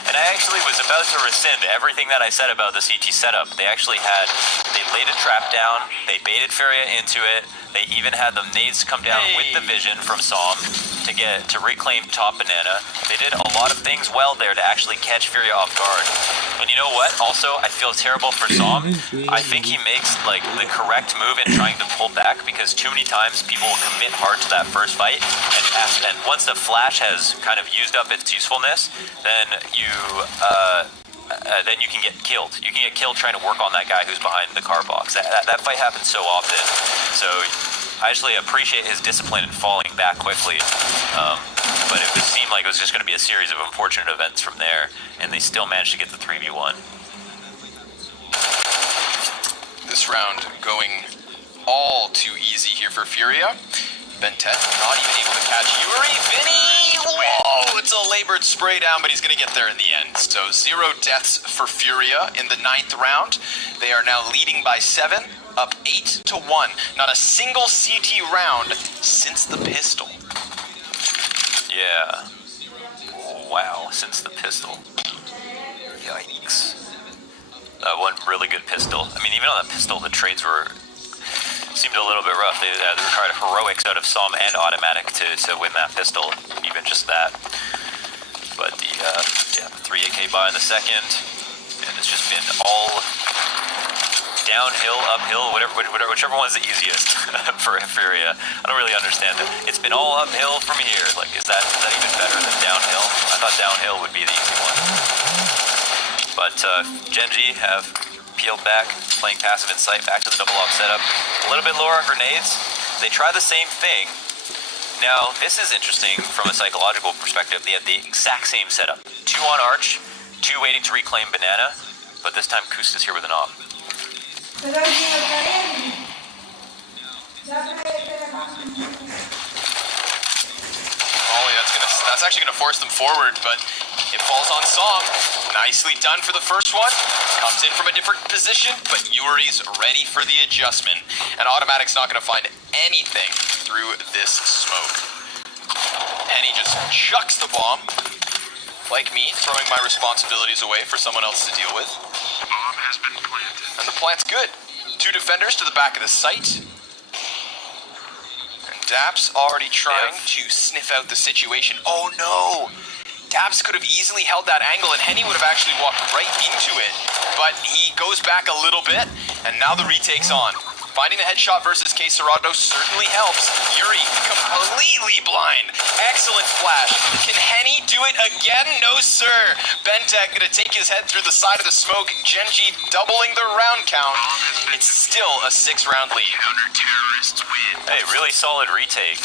And I actually was about to rescind everything that I said about the CT setup. They laid a trap down. They baited Furia into it. They even had the nades come down with the vision from Som to reclaim top banana. They did a lot of things well there to actually catch Furia off guard. And you know what? Also, I feel terrible for Som. I think he makes like the correct move in trying to pull back because too many times people will commit hard to that first fight and once the flash has kind of used up its usefulness, then you can get killed. You can get killed trying to work on that guy who's behind the car box. That fight happens so often. So I actually appreciate his discipline in falling back quickly. But it seemed like it was just going to be a series of unfortunate events from there, and they still managed to get the 3v1. This round going all too easy here for Furia. Bentet not even able to catch Yuri. Vinny! Whoa! It's a labored spray down, but he's going to get there in the end. So 0 deaths for Furia in the 9th round. They are now leading by 7, up 8-1. Not a single CT round since the pistol. Yeah. Wow, since the pistol. Yikes. That one really good pistol. I mean, even on that pistol, the trades seemed a little bit rough. They required heroics out of Som and Automatic to win that pistol, even just that. But the 3 AK buy in the second, and it's just been all downhill, uphill, whichever one's the easiest for Furia. I don't really understand it. It's been all uphill from here. Like, is that even better than downhill? I thought downhill would be the easy one. But Gen.G have peeled back, playing passive in sight, back to the double lock setup. A little bit lower on grenades. They try the same thing. Now, this is interesting from a psychological perspective. They have the exact same setup. 2 on Arch, 2 waiting to reclaim Banana, but this time Kusta's here with an op. Molly, that's actually gonna force them forward, but it falls on Som. Nicely done for the first one. Comes in from a different position, but Yuri's ready for the adjustment. And Automatic's not gonna find anything through this smoke. Henny just chucks the bomb. Like me, throwing my responsibilities away for someone else to deal with. Bomb has been planted. And the plant's good. 2 defenders to the back of the site. And Daps already trying to sniff out the situation. Oh no! Daps could have easily held that angle and Henny would have actually walked right into it. But he goes back a little bit, and now the retake's on. Finding the headshot versus K. Serrano certainly helps. Yuri completely blind. Excellent flash. Can Henny do it again? No, sir. Bentek gonna take his head through the side of the smoke. Gen.G doubling the round count. It's still a 6-round lead. Counter-terrorists win. Hey, really solid retake.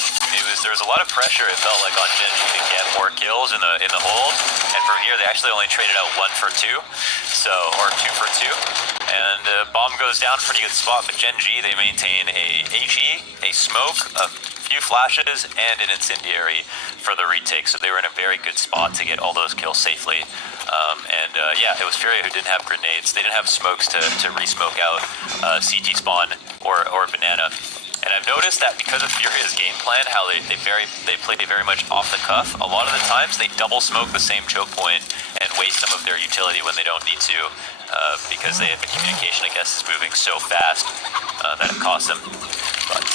There was a lot of pressure, it felt like, on Gen.G to get more kills in the hold. And from here, they actually only traded out 1 for 2. Or 2 for 2. And bomb goes down, pretty good spot, but Gen.G, they maintain a HE, a smoke, a few flashes, and an incendiary for the retake. So they were in a very good spot to get all those kills safely. Yeah, it was Furia who didn't have grenades. They didn't have smokes to re-smoke out CT spawn or Banana. And I've noticed that because of Furia's game plan, how they played it very much off the cuff, a lot of the times they double smoke the same choke point and waste some of their utility when they don't need to, because the communication, I guess, is moving so fast that it costs them. But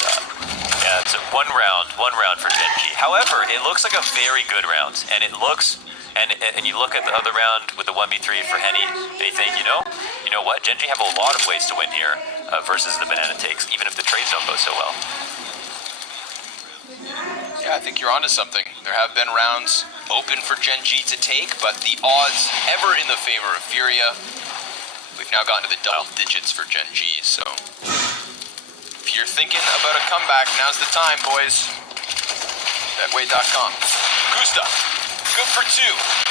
yeah, it's a one round for Gen.G. However, it looks like a very good round, and it looks. And you look at the other round with the 1v3 for Henny, and you think, you know what? Gen.G have a lot of ways to win here versus the Banana takes, even if the trades don't go so well. Yeah, I think you're onto something. There have been rounds open for Gen.G to take, but the odds ever in the favor of Furia. We've now gotten to the double digits for Gen.G, so if you're thinking about a comeback, now's the time, boys. Betway.com. Gusta. Good for 2.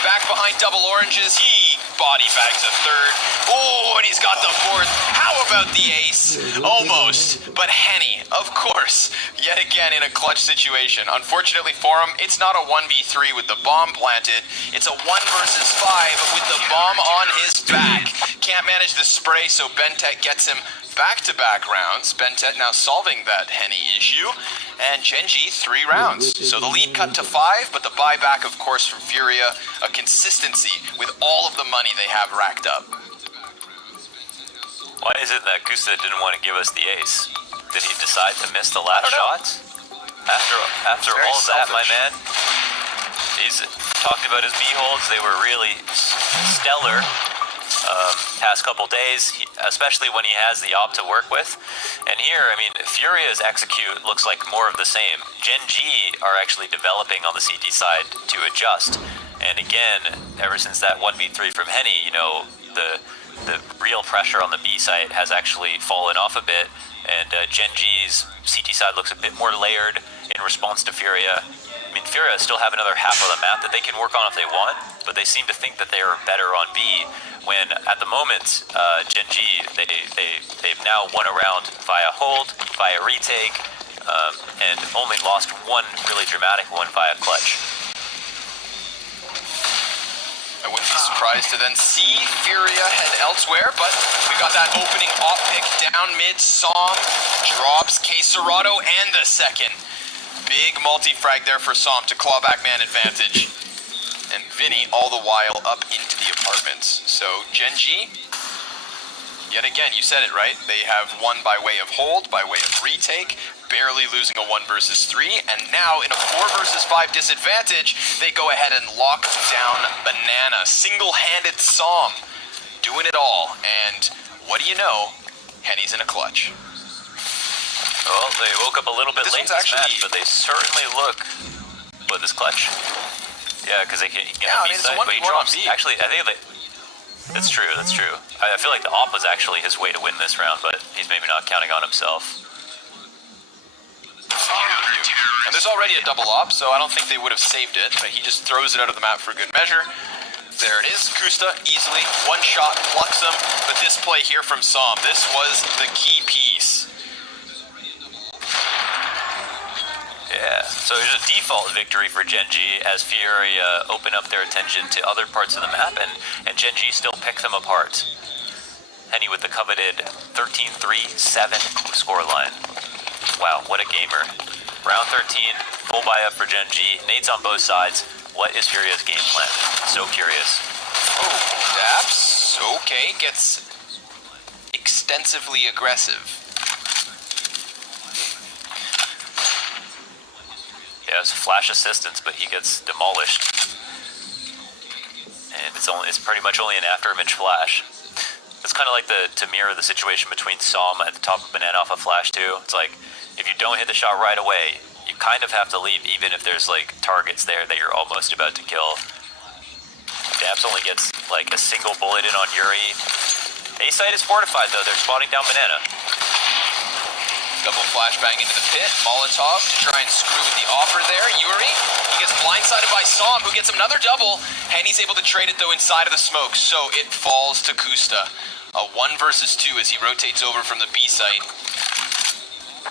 Back behind double oranges. He body bags a 3rd. Oh, and he's got the 4th. How about the ace? Almost. But Henny, of course, yet again in a clutch situation. Unfortunately for him, it's not a 1v3 with the bomb planted. It's a 1 versus 5 with the bomb on his back. Can't manage the spray, so Bentek gets him back-to-back rounds. Bentek now solving that Henny issue. And Gen.G 3 rounds. So the lead cut to 5, but the buyback, of course, from Furia, a consistency with all of the money they have racked up. Why is it that Gusta didn't want to give us the ace? Did he decide to miss the last shot? After all that, my man. He's talked about his B-holds. They were really stellar past couple days, especially when he has the op to work with. And here, I mean, Furia's execute looks like more of the same. Gen.G are actually developing on the CT side to adjust. And again, ever since that 1v3 from Henny, the real pressure on the B site has actually fallen off a bit. And Gen.G's CT side looks a bit more layered in response to Furia. I mean, Furia still have another half of the map that they can work on if they want, but they seem to think that they are better on B, when at the moment, Gen.G, they've now won a round via hold, via retake, and only lost 1 really dramatic one via clutch. I wouldn't be surprised to then see Furia head elsewhere, but we got that opening op pick down mid. Som drops K. Serrano and the 2nd. Big multi-frag there for Som to claw back man advantage. And Vinny all the while up into the apartments. So Gen.G, yet again, you said it right. They have won by way of hold, by way of retake, barely losing a 1 versus 3, and now in a 4 versus 5 disadvantage, they go ahead and lock down Banana. Single-handed Som doing it all. And what do you know? Henny's in a clutch. Well, they woke up a little bit This late one's this actually- match, but they certainly look... What, this clutch? Yeah, because they can get Yeah, a I mean, it's a B-side, but he 1v1 on drops. B. Actually, I think they... That's true, that's true. I feel like the op was actually his way to win this round, but he's maybe not counting on himself. And there's already a double op, so I don't think they would have saved it, but he just throws it out of the map for good measure. There it is, Kusta, easily, one shot, plucks him, but this play here from Som, this was the key piece. Yeah, so there's a default victory for Gen.G as Furia open up their attention to other parts of the map, and Gen.G still pick them apart. Henny with the coveted 13-3-7 scoreline. Wow, what a gamer. Round 13, full buy-up for Gen.G. Nades on both sides. What is Furia's game plan? So curious. Oh, Daps, okay, gets extensively aggressive. Yeah, it's flash assistance, but he gets demolished. And it's pretty much only an after-image flash. It's kind of like to mirror the situation between Som at the top of Banana off a flash too. It's like, if you don't hit the shot right away, you kind of have to leave, even if there's like targets there that you're almost about to kill. Daps only gets like a single bullet in on Yuri. A site is fortified though, they're spawning down Banana. Double flashbang into the pit, Molotov to try and screw with the offer there. Yuri, he gets blindsided by Som, who gets another double, and he's able to trade it though inside of the smoke, so it falls to Kusta. A 1 versus 2 as he rotates over from the B site.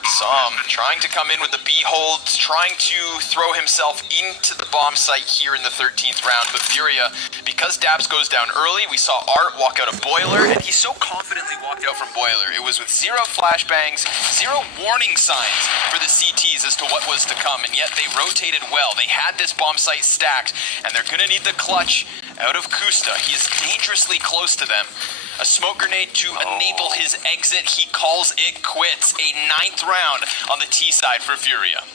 Som trying to come in with the B holds, trying to throw himself into the bomb site here in the 13th round, but Furia, because Daps goes down early, we saw Art walk out of Boiler, and he so confidently walked out from Boiler. It was with 0 flashbangs, 0 warning signs for the CTs as to what was to come, and yet they rotated well. They had this bomb site stacked, and they're gonna need the clutch out of Kusta. He is dangerously close to them. A smoke grenade to enable his exit. He calls it quits. A 9th round on the T side for Furia.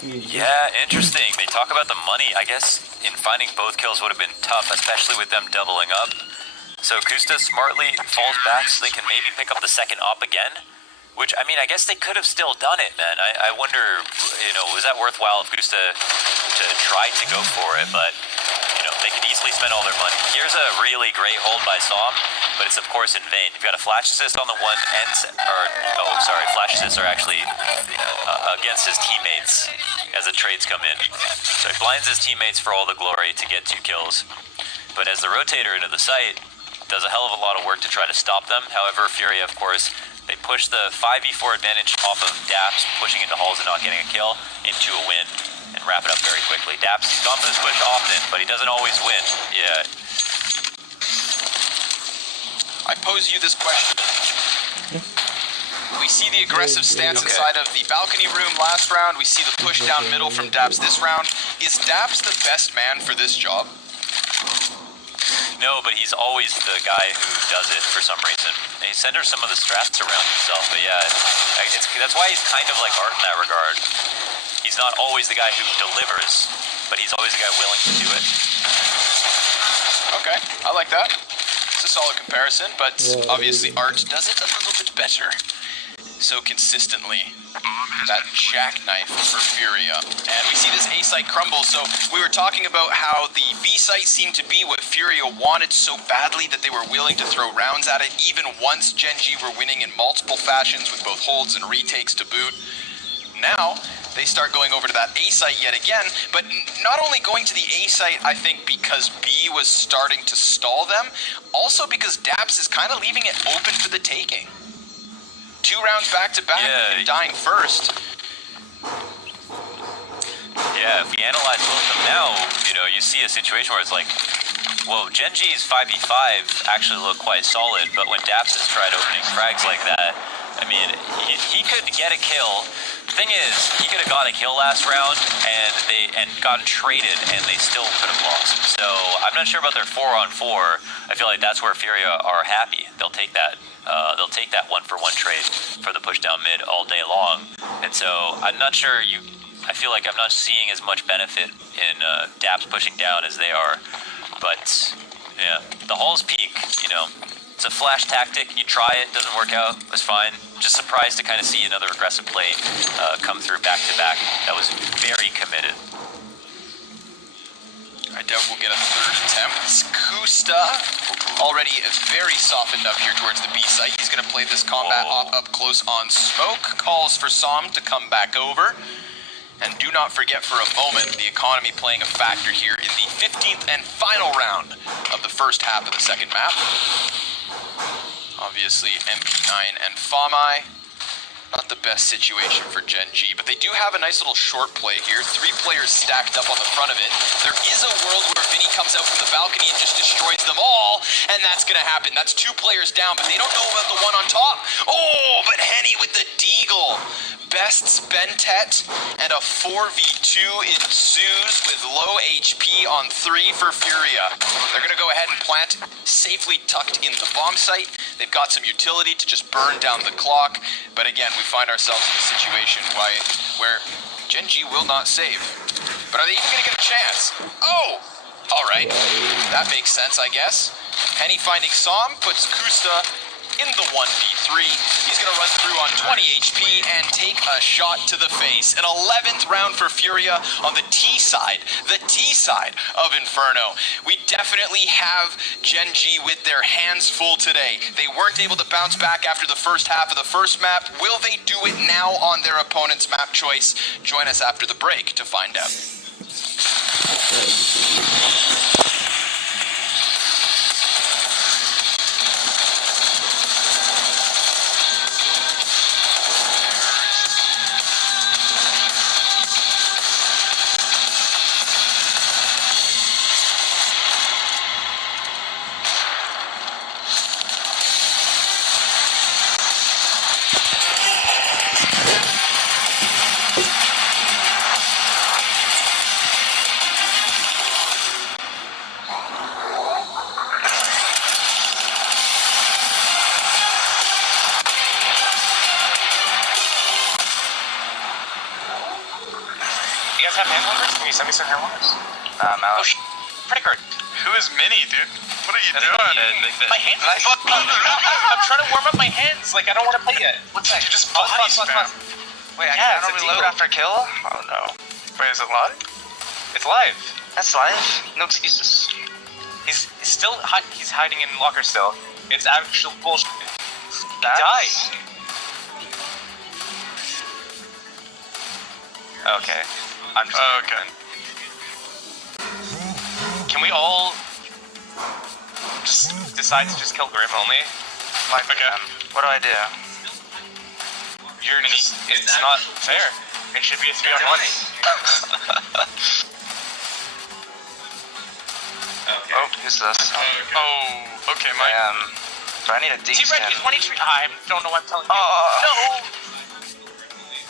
Yeah, interesting. They talk about the money. I guess in finding both kills would have been tough, especially with them doubling up. So Kusta smartly falls back so they can maybe pick up the second op again. Which, I mean, I guess they could have still done it, man. I wonder, was that worthwhile of Kusta to try to go for it? But, they could easily spend all their money. Here's a really great hold by Som, but it's, of course, in vain. You've got a flash assist on the one end, flash assists are actually against his teammates as the trades come in. So he blinds his teammates for all the glory to get 2 kills. But as the rotator into the site, does a hell of a lot of work to try to stop them. However, Furia, of course, they push the 5v4 advantage off of Daps, pushing into halls and not getting a kill, into a win, and wrap it up very quickly. Daps has gone for this push often, but he doesn't always win. Yeah. I pose you this question. We see the aggressive stance inside of the balcony room last round. We see the push down middle from Daps this round. Is Daps the best man for this job? No, but he's always the guy who does it for some reason. And he centers some of the strats around himself, but yeah, that's why he's kind of like Art in that regard. He's not always the guy who delivers, but he's always the guy willing to do it. Okay, I like that. It's a solid comparison, but obviously Art does it a little bit better. So consistently. That jackknife for Furia. And we see this A site crumble. So we were talking about how the B site seemed to be what Furia wanted so badly that they were willing to throw rounds at it, even once Gen.G were winning in multiple fashions with both holds and retakes to boot. Now, they start going over to that A site yet again, but not only going to the A site, I think, because B was starting to stall them, also because Daps is kind of leaving it open for the taking. 2 rounds back to back, and dying first. Yeah, if you analyze both of them now, you see a situation where it's like, well, Gen.G's 5v5 actually look quite solid, but when Daps has tried opening frags like that, I mean, he could get a kill. The thing is, he could have got a kill last round and gotten traded, and they still could have lost. So I'm not sure about their 4-on-4. I feel like that's where Furia are happy. They'll take that 1-for-1 trade for the push down mid all day long. And so I'm not sure I feel like I'm not seeing as much benefit in Daps pushing down as they are. But yeah, the halls peak, It's a flash tactic. You try it, doesn't work out. It was fine. Just surprised to kind of see another aggressive play come through back to back. That was very committed. I doubt we'll get a third attempt. Kusta already very softened up here towards the B site. He's going to play this combat up close on smoke. Calls for Som to come back over. And do not forget for a moment the economy playing a factor here in the 15th and final round of the first half of the second map. Obviously, MP9 and Famai. Not the best situation for Gen G, but they do have a nice little short play here. 3 players stacked up on the front of it. There is a world where Vinny comes out from the balcony and just destroys them all, and that's going to happen. That's 2 players down, but they don't know about the one on top. Oh, but Henny with the deagle. Bests Bentet, and a 4v2 ensues with low HP on 3 for Furia. They're going to go ahead and plant safely tucked in the bomb site. They've got some utility to just burn down the clock, but again, we find ourselves in a situation where Gen G will not save. But are they even going to get a chance? Oh! Alright. That makes sense, I guess. Henny finding Som puts Kusta in the 1v3. He's going to run through on 20 HP and take a shot to the face. An 11th round for Furia on the T side of Inferno. We definitely have Gen G with their hands full today. They weren't able to bounce back after the first half of the first map. Will they do it now on their opponent's map choice? Join us after the break to find out. Have hand warmers? Can you send me some hand warmers? Pretty good. Who is Minnie, dude? What are you doing? My hands. I'm trying to warm up my hands. Like I don't want to play yet. What's that? You just body spam. Wait, I can't reload after kill? Oh no. Wait, is it live? It's live. That's live. No excuses. He's still he's hiding in locker still. It's actual bullshit. He died. Okay. I'm just okay. Can we all just decide to just kill Grim only? Like, okay. What do I do? It's not fair. It should be a 3-on-1. Okay. Oh, who's this? Oh, okay, my do I need a D T-Red scan? is 1 HP. I don't know what I'm telling you. No!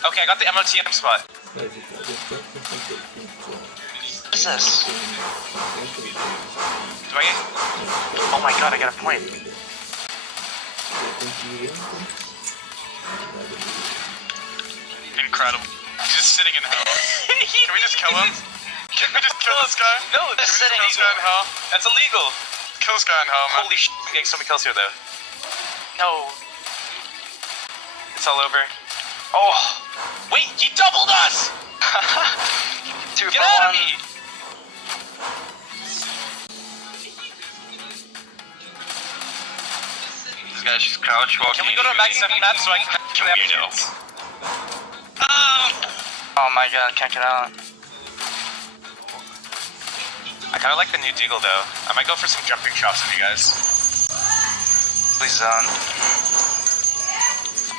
Okay, I got the MOTM spot. Vai, What is this? Do I get... Oh my god, I got a point. Incredible. He's just sitting in hell. Can we just kill him? Can we just kill this guy? No, that's Can we just kill this guy in hell? That's illegal. Kill this guy in hell, man. Holy shit, I'm getting so many kills here though. No. It's all over. Oh! Wait, he doubled us! 2 Get for out 1. of me! This guy's just crouch walking. Can we go to a Mag 7 map so I can kill weirdos? Oh my god, can't get out. I kinda like the new deagle though. I might go for some jumping shots with you guys. Please zone.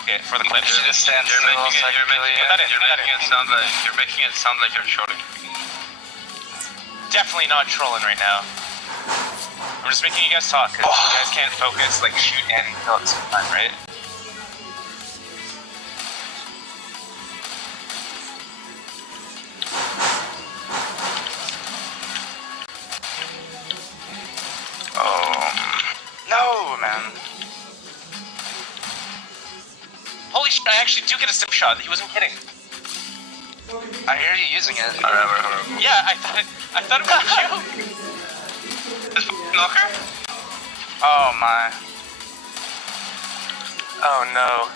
Okay, for the clip. Just stand still so I can kill you. You're making it sound like you're trolling. Definitely not trolling right now. I'm just making you guys talk, because you guys can't focus, like shoot and kill at the same time, right? No, man. Holy shit, I actually do get a sim shot. He wasn't kidding. I hear you using it. Yeah, I thought it was you. Knocker? Oh my. Oh no.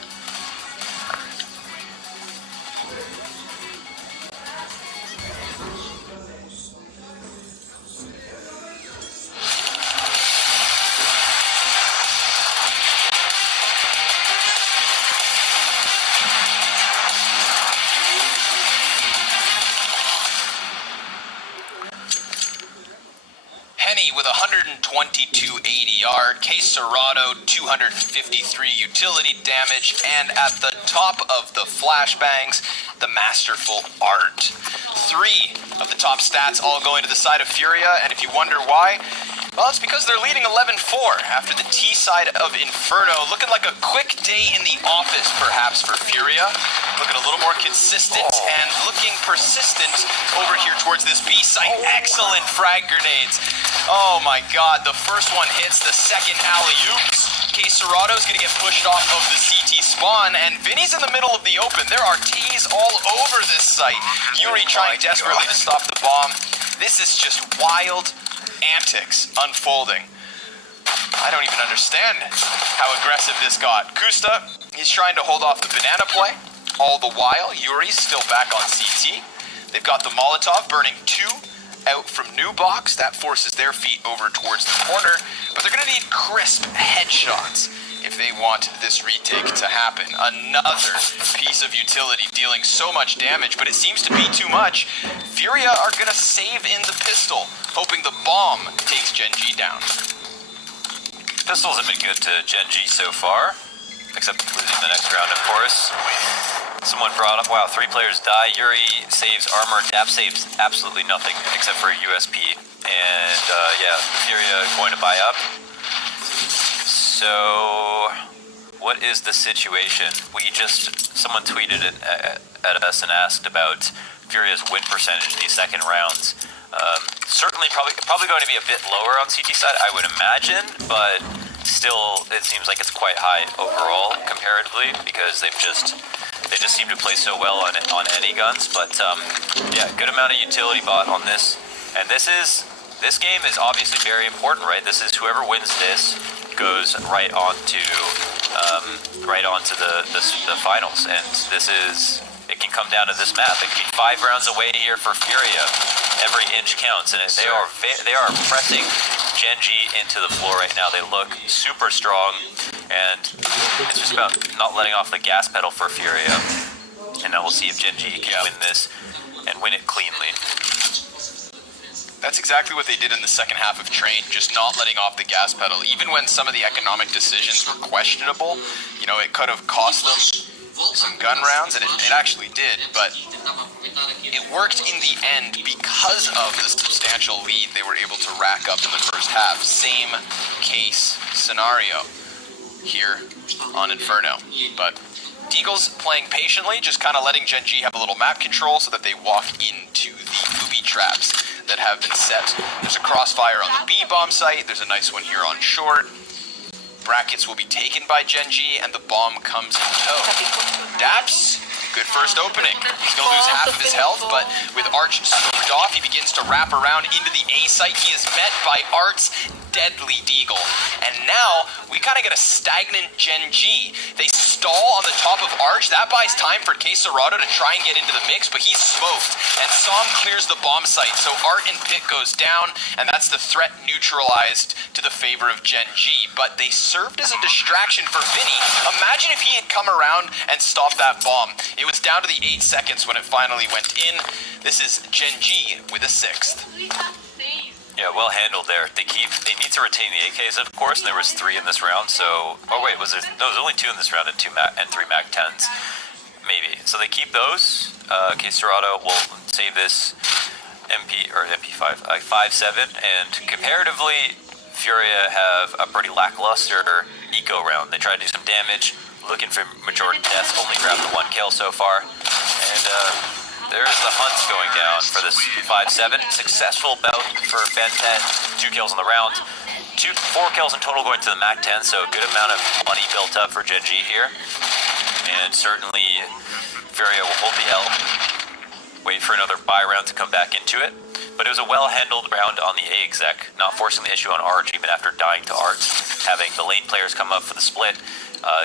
Henny with 122 ADR, K Serrato 253 utility damage, and at the top of the flashbangs, the masterful Art. 3 of the top stats all going to the side of Furia, and if you wonder why, well, it's because they're leading 11-4 after the T side of Inferno. Looking like a quick day in the office, perhaps, for Furia. Looking a little more consistent and looking persistent over here towards this B site. Excellent frag grenades. Oh my god, the first one hits, the second alley-oops. K Serrato's gonna get pushed off of the CT spawn, and Vinny's in the middle of the open. There are T's all over this site. Yuri trying desperately to stop the bomb. This is just wild antics unfolding. I don't even understand how aggressive this got. Kusta, he's trying to hold off the banana play. All the while, Yuri's still back on CT. They've got the Molotov burning 2 out from New Box. That forces their feet over towards the corner, but they're gonna need crisp headshots if they want this retake to happen. Another piece of utility dealing so much damage, but it seems to be too much. Furia are gonna save in the pistol, hoping the bomb takes Gen G down. Pistols have been good to Gen G so far, except losing the next round, of course. Someone brought up, wow, 3 players die. Yuri saves armor. Dap saves absolutely nothing except for USP. And yeah, Furia going to buy up. So, what is the situation? Someone tweeted it at us and asked about Furia's win percentage in these second rounds. Certainly probably going to be a bit lower on CT side, I would imagine, but still it seems like it's quite high overall comparatively because they just seem to play so well on any guns. But yeah, good amount of utility bot on this, and this game is obviously very important, right? This is whoever wins this goes right on to the finals, and it can come down to this map. It can be 5 rounds away here for Furia. Every inch counts, and they are pressing Gen G into the floor right now. They look super strong, and it's just about not letting off the gas pedal for Furia. And now we'll see if Gen G can win this and win it cleanly. That's exactly what they did in the second half of Train, just not letting off the gas pedal. Even when some of the economic decisions were questionable, you know, it could have cost them some gun rounds, and it actually did, but it worked in the end because of the substantial lead they were able to rack up in the first half. Same case scenario here on Inferno, but Deagle's playing patiently, just kind of letting Gen G have a little map control so that they walk into the booby traps that have been set. There's a crossfire on the B-bomb site, there's a nice one here on short. Brackets will be taken by Gen G, and the bomb comes in tow. Daps, good first opening. He's going to lose half of his health, but with Arch scoped off, he begins to wrap around into the A site. He is met by Art's deadly Deagle. And now, we kind of get a stagnant Gen G. They stall on the top of Arch. That buys time for K Serrato to try and get into the mix, but he's smoked, and Som clears the bomb site. So Art and Pit goes down, and that's the threat neutralized to the favor of Gen G. But they served as a distraction for Vinny. Imagine if he had come around and stopped that bomb. It was down to the 8 seconds when it finally went in. This is Gen G with a 6th. Yeah, well handled there. They need to retain the AKs, of course, and there was 3 in this round, so... Oh wait, was there... No, there was only 2 in this round and 3 Mac 10s. Maybe. So they keep those. K Serrato will save this MP5, 5-7, and comparatively, Furia have a pretty lackluster eco round. They try to do some damage, looking for majority deaths, only grabbed the 1 kill so far, and there's the hunt going down for this 5-7. Successful bout for Bentet, 2 kills in the round, 4 kills in total going to the Mac 10, so a good amount of money built up for Gen G here, and certainly Furia will hold the L, wait for another buy round to come back into it. But it was a well-handled round on the A exec, not forcing the issue on Arch even after dying to Art, having the lane players come up for the split,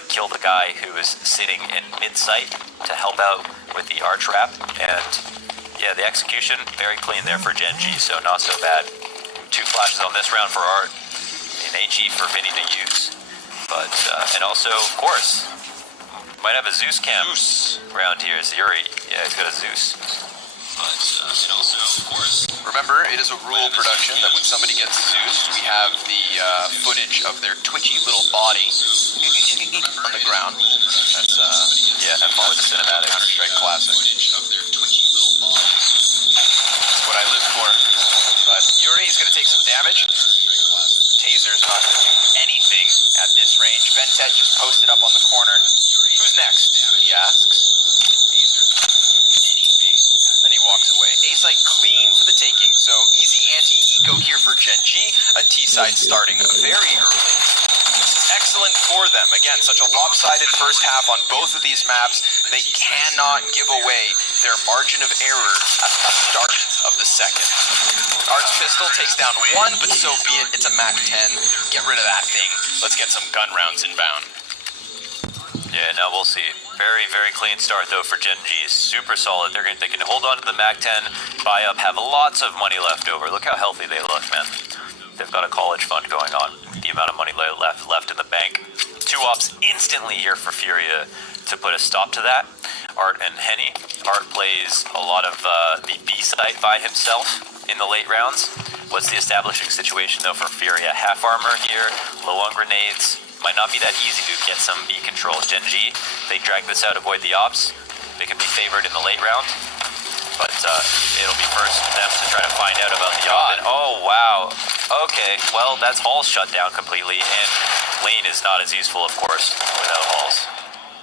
kill the guy who was sitting in mid-sight to help out with the Arch wrap, and yeah, the execution, very clean there for Gen G, so not so bad. 2 flashes on this round for Art, an HE for Vinny to use. But, and also, of course, might have a Zeus cam around here, is Yuri. Yeah, he's got a Zeus. But, and also, of course... Remember, it is a rule production that when somebody gets Zeus, we have the footage of their twitchy little body on the ground. That's, yeah, have fun with the cinematic. Counter-Strike classic. That's what I live for. But Yuri is going to take some damage. Taser's not going to do anything at this range. Bentet just posted up on the corner. Who's next? He asks. Then he walks away. A-site clean for the taking. So easy anti-eco here for Gen G. A T-side starting very early. Excellent for them. Again, such a lopsided first half on both of these maps. They cannot give away their margin of error at the start of the second. Art's pistol takes down 1, but so be it. It's a MAC-10. Get rid of that thing. Let's get some gun rounds inbound. Yeah, now we'll see. Very, very clean start though for Gen G. Super solid. They can hold on to the MAC-10, buy up, have lots of money left over. Look how healthy they look, man. They've got a college fund going on. The amount of money left in the bank. 2 ops instantly here for Furia to put a stop to that. Art and Henny. Art plays a lot of the B site by himself in the late rounds. What's the establishing situation though for Furia? Half armor here, low on grenades. Might not be that easy to get some B control. Gen G, they drag this out, avoid the ops. They can be favored in the late round. But it'll be first for them to try to find out about the op. Oh, wow. Okay, well, that's Halls shut down completely, and lane is not as useful, of course, without Halls.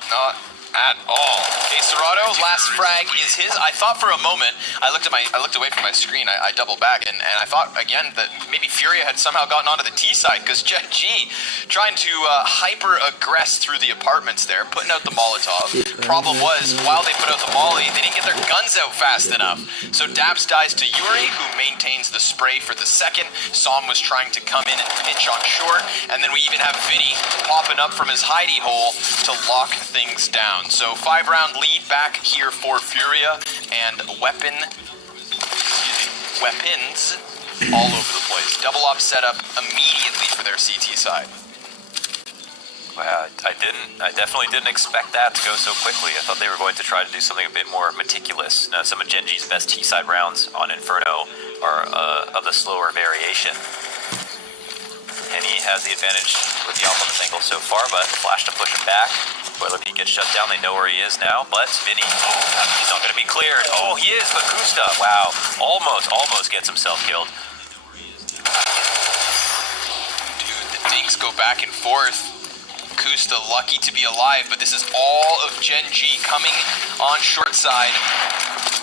Not at all. Okay, Serato, last frag is his. I thought for a moment, I looked away from my screen, I doubled back, and I thought again that maybe Furia had somehow gotten onto the T side, because Gen G trying to hyper-aggress through the apartments there, putting out the Molotov. Problem was, while they put out the Molly, they didn't get their guns out fast enough. So Daps dies to Yuri, who maintains the spray for the second. Som was trying to come in and pitch on short, and then we even have Vinny popping up from his hidey hole to lock things down. So 5-round lead back here for Furia, and weapons all over the place. Double op setup immediately for their CT side. Wow, I definitely didn't expect that to go so quickly. I thought they were going to try to do something a bit more meticulous. Now, some of Gen G's best T-side rounds on Inferno are of the slower variation. Henny has the advantage with the op on this angle so far, but flash to push him back. Boiler P gets shut down, they know where he is now, but Vinny, he's not going to be cleared. Oh, he is, but Kusta, wow, almost gets himself killed. Dude, the dinks go back and forth. Kusta lucky to be alive, but this is all of Gen G coming on short side.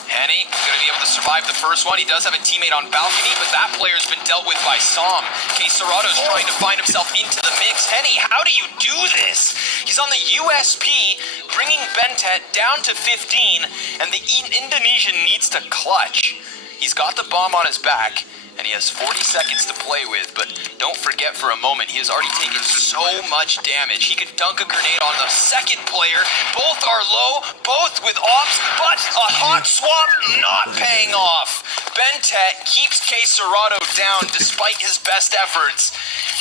Henny gonna be able to survive the first one. He does have a teammate on balcony, but that player's been dealt with by Som. Serato's trying to find himself into the mix. Henny, how do you do this? He's on the USP, bringing Bentet down to 15, and the Indonesian needs to clutch. He's got the bomb on his back, and he has 40 seconds to play with, but don't forget for a moment, he has already taken so much damage. He could dunk a grenade on the second player. Both are low, both with ops, but a hot swap not paying off. Bentet keeps Serato down despite his best efforts,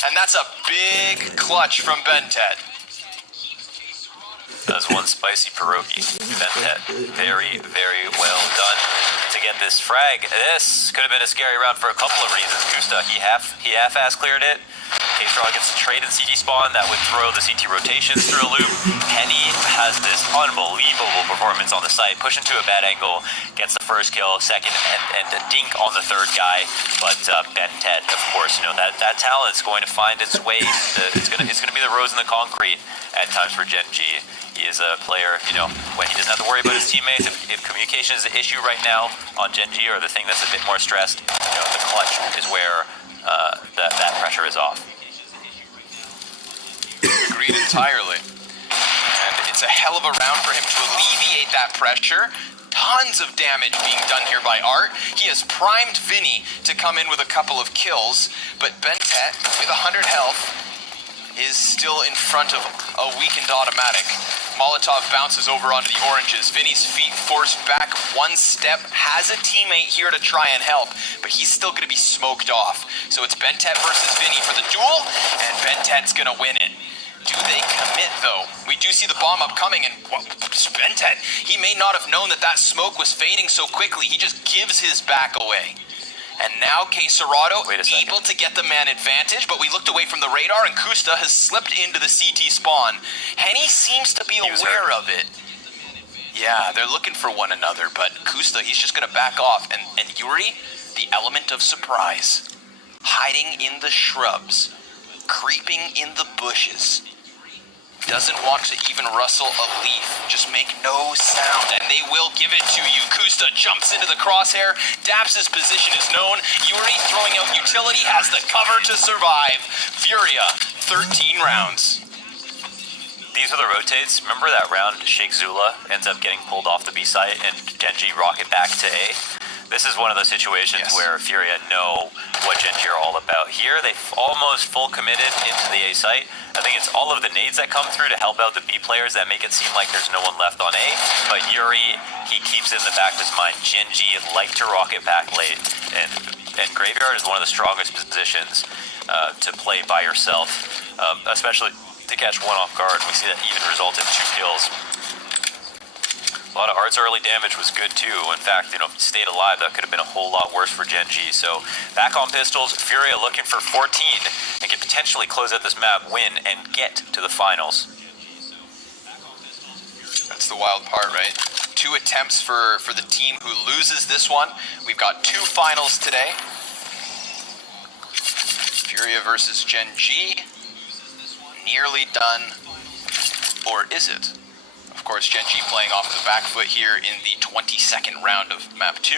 and that's a big clutch from Bentet. That's one spicy pierogi. Bentet, very, very well done to get this frag. This could have been a scary round for a couple of reasons. Kusta, he half-ass cleared it. K-Straw gets a trade in CT spawn that would throw the CT rotations through a loop. Henny has this unbelievable performance on the site, push into a bad angle, gets the first kill, second, and a dink on the third guy. But Bentet, of course, you know that talent's going to find its way. It's gonna be the rose in the concrete at times for Gen G. He is a player, you know, when he doesn't have to worry about his teammates. If communication is an issue right now on Gen G, or the thing that's a bit more stressed, you know, the clutch is where that pressure is off. Agreed entirely. And it's a hell of a round for him to alleviate that pressure. Tons of damage being done here by Art. He has primed Vinny to come in with a couple of kills, but Bentet, with 100 health, is still in front of a weakened automatic. Molotov bounces over onto the oranges. Vinny's feet forced back one step, has a teammate here to try and help, but he's still going to be smoked off. So it's Bentet versus Vinny for the duel, and Bentet's going to win it. Do they commit, though? We do see the bomb upcoming, and Bentet, he may not have known that that smoke was fading so quickly. He just gives his back away. And now K-Serrato able to get the man advantage, but we looked away from the radar, and Kusta has slipped into the CT spawn. Henny seems to be aware of it. Yeah, they're looking for one another, but Kusta, he's just going to back off. And Yuri, the element of surprise, hiding in the shrubs, creeping in the bushes. Doesn't want to even rustle a leaf, just make no sound, and they will give it to you. Kusta jumps into the crosshair, Daps' position is known, Yuri throwing out utility, has the cover to survive. Furia, 13 rounds. These are the rotates. Remember that round Sheikh Zula ends up getting pulled off the B site and Genji rocket back to A? This is one of those situations where Furia know what Genji are all about. Here, they've almost full committed into the A site. I think it's all of the nades that come through to help out the B players that make it seem like there's no one left on A. But Yuri, he keeps it in the back of his mind. Genji like to rocket back late. And Graveyard is one of the strongest positions to play by yourself, especially to catch one off guard. We see that even result in 2 kills. A lot of Art's early damage was good too. In fact, if he stayed alive, that could have been a whole lot worse for Genji. So back on pistols, Furia looking for 14 and can potentially close out this map, win, and get to the finals. That's the wild part, right? 2 attempts for the team who loses this one. We've got 2 finals today. Furia versus Genji. Nearly done. Or is it? Of course, Genji playing off the back foot here in the 22nd round of map 2.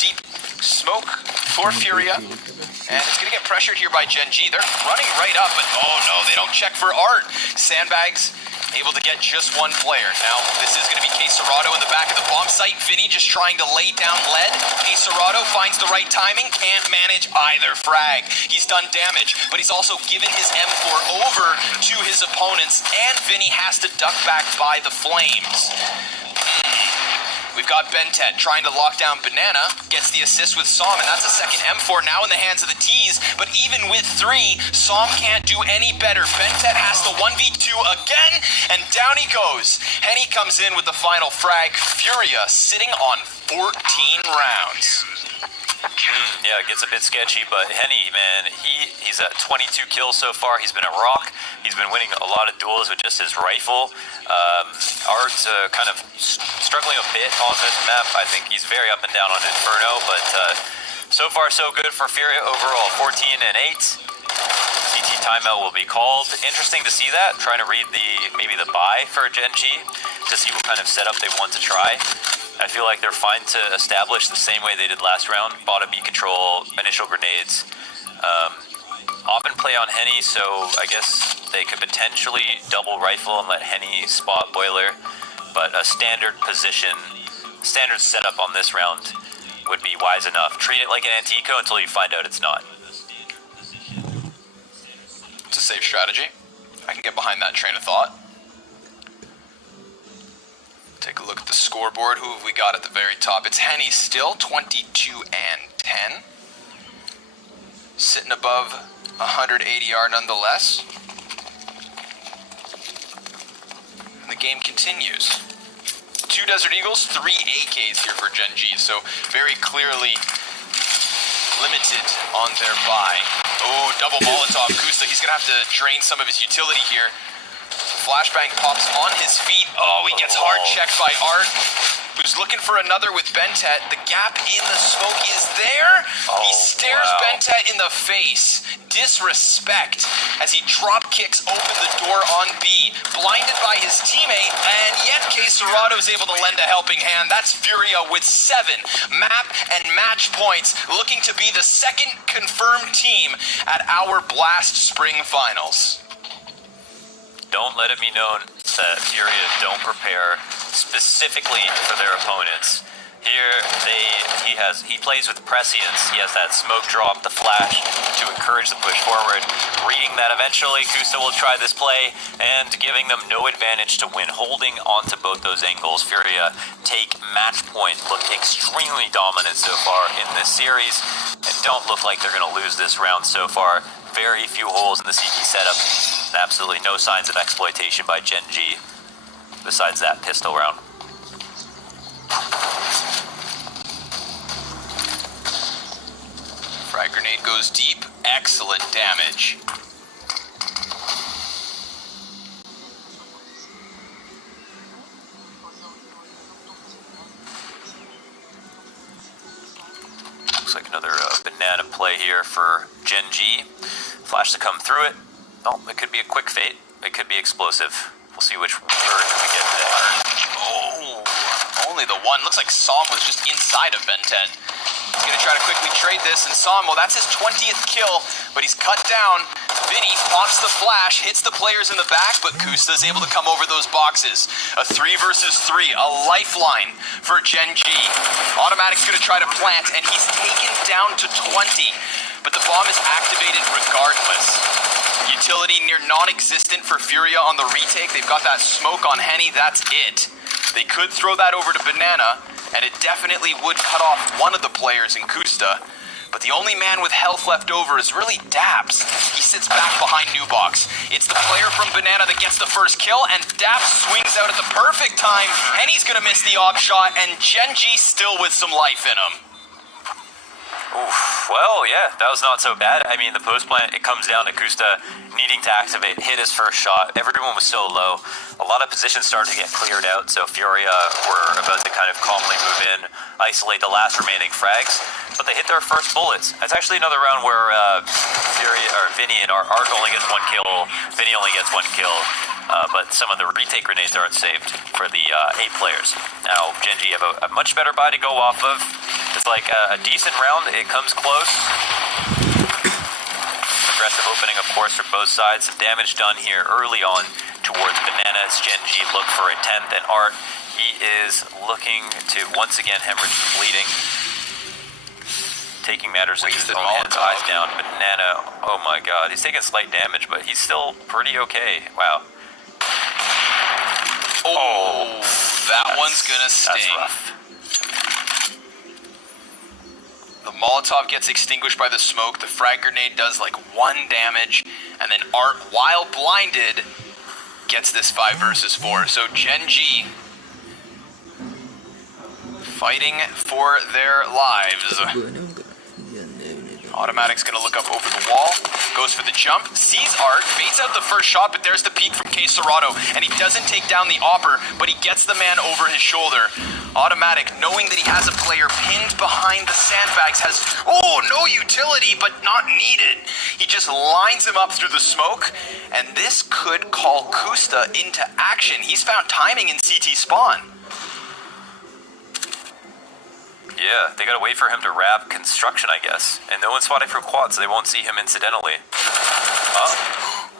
Deep smoke for Furia, and it's going to get pressured here by Genji. They're running right up, but oh no, they don't check for Art. Sandbags able to get just 1 player. Now, this is going to be K-Serrato in the back of the bomb site. Vinny just trying to lay down lead. K-Serrato finds the right timing, can't manage either frag. He's done damage, but he's also given his M4 over to his opponents, and Vinny has to duck back by the flames. We've got Bentet trying to lock down Banana, gets the assist with Som, and that's a second M4 now in the hands of the T's, but even with 3, Som can't do any better. Bentet has to 1v2 again, and down he goes. Henny comes in with the final frag. Furia sitting on 14 rounds. Yeah, it gets a bit sketchy, but Henny, man, he's at 22 kills so far. He's been a rock. He's been winning a lot of duels with just his rifle. Art's kind of struggling a bit on this map. I think he's very up and down on Inferno, but so far so good for Furia overall. 14 and 8. CT timeout will be called. Interesting to see that. Trying to read maybe the buy for Genji to see what kind of setup they want to try. I feel like they're fine to establish the same way they did last round. Bottom B control, initial grenades. Often play on Henny, so I guess they could potentially double rifle and let Henny spot Boiler. But a standard position, standard setup on this round would be wise enough. Treat it like an Antico until you find out it's not. It's a safe strategy. I can get behind that train of thought. Take a look at the scoreboard. Who have we got at the very top? It's Henny still, 22 and 10. Sitting above 100 ADR nonetheless. And the game continues. 2 Desert Eagles, 3 AKs here for Genji, so very clearly limited on their buy. Oh, double Molotov. Kusta, he's going to have to drain some of his utility here. Flashbang pops on his feet. Oh, he gets hard checked by Art, who's looking for another with Bentet. The gap in the smoke is there. He stares Bentet in the face. Disrespect as he drop kicks open the door on B. Blinded by his teammate, and yet K-Serrato is able to lend a helping hand. That's Furia with 7 map and match points, looking to be the 2nd confirmed team at our Blast Spring Finals. Don't let it be known that Furia don't prepare specifically for their opponents. Here, he plays with prescience. He has that smoke drop, the flash, to encourage the push forward. Reading that eventually, Kusta will try this play, and giving them no advantage to win. Holding onto both those angles, Furia take match point. Look extremely dominant so far in this series, and don't look like they're going to lose this round so far. Very few holes in the CT setup. Absolutely no signs of exploitation by Gen G, besides that pistol round. Frag grenade goes deep. Excellent damage. Looks like another banana play here for Gen G. Flash to come through it. Oh, it could be a quick fate. It could be explosive. We'll see which word we get there. Oh, only the one. Looks like Psalm was just inside of Ben 10. He's going to try to quickly trade this, and Psalm, well, that's his 20th kill, but he's cut down. Vinny pops the flash, hits the players in the back, but Kusta is able to come over those boxes. A 3 versus 3, a lifeline for Gen G. Automatic's going to try to plant, and he's taken down to 20, but the bomb is activated regardless. Utility near non-existent for Furia on the retake. They've got that smoke on Henny, that's it. They could throw that over to Banana, and it definitely would cut off one of the players in Kusta. But the only man with health left over is really Daps. He sits back behind Nubox. It's the player from Banana that gets the first kill, and Daps swings out at the perfect time, and he's gonna miss the op shot, and Gen G still with some life in him. Oof, well, yeah, that was not so bad. I mean, the post plant, it comes down to Kusta needing to activate, hit his first shot. Everyone was so low. A lot of positions started to get cleared out, so Furia were about to kind of calmly move in, isolate the last remaining frags, but they hit their first bullets. That's actually another round where Vinny and Art only gets 1 kill, Vinny only gets 1 kill, but some of the retake grenades aren't saved for the 8 players. Now, Gen G have a much better buy to go off of. It's like a decent round, it comes close. Aggressive opening, of course, for both sides. Some damage done here early on towards Bananas. Gen G look for a 10th, and Art, he is looking to once again hemorrhage bleeding. Taking matters into his own hands, eyes down. Banana, oh my god, he's taking slight damage, but he's still pretty okay. Wow. Oh, that one's gonna sting. That's rough. The Molotov gets extinguished by the smoke. The frag grenade does like 1 damage, and then Art, while blinded, gets this 5 versus 4. So Gen G fighting for their lives. Automatic's gonna look up over the wall, goes for the jump, sees Art, baits out the first shot, but there's the peek from K. Serato, and he doesn't take down the Opper, but he gets the man over his shoulder. Automatic, knowing that he has a player pinned behind the sandbags, has, no utility, but not needed. He just lines him up through the smoke, and this could call Kusta into action. He's found timing in CT spawn. Yeah, they gotta wait for him to wrap construction, I guess. And no one's spotting for quad, so they won't see him incidentally.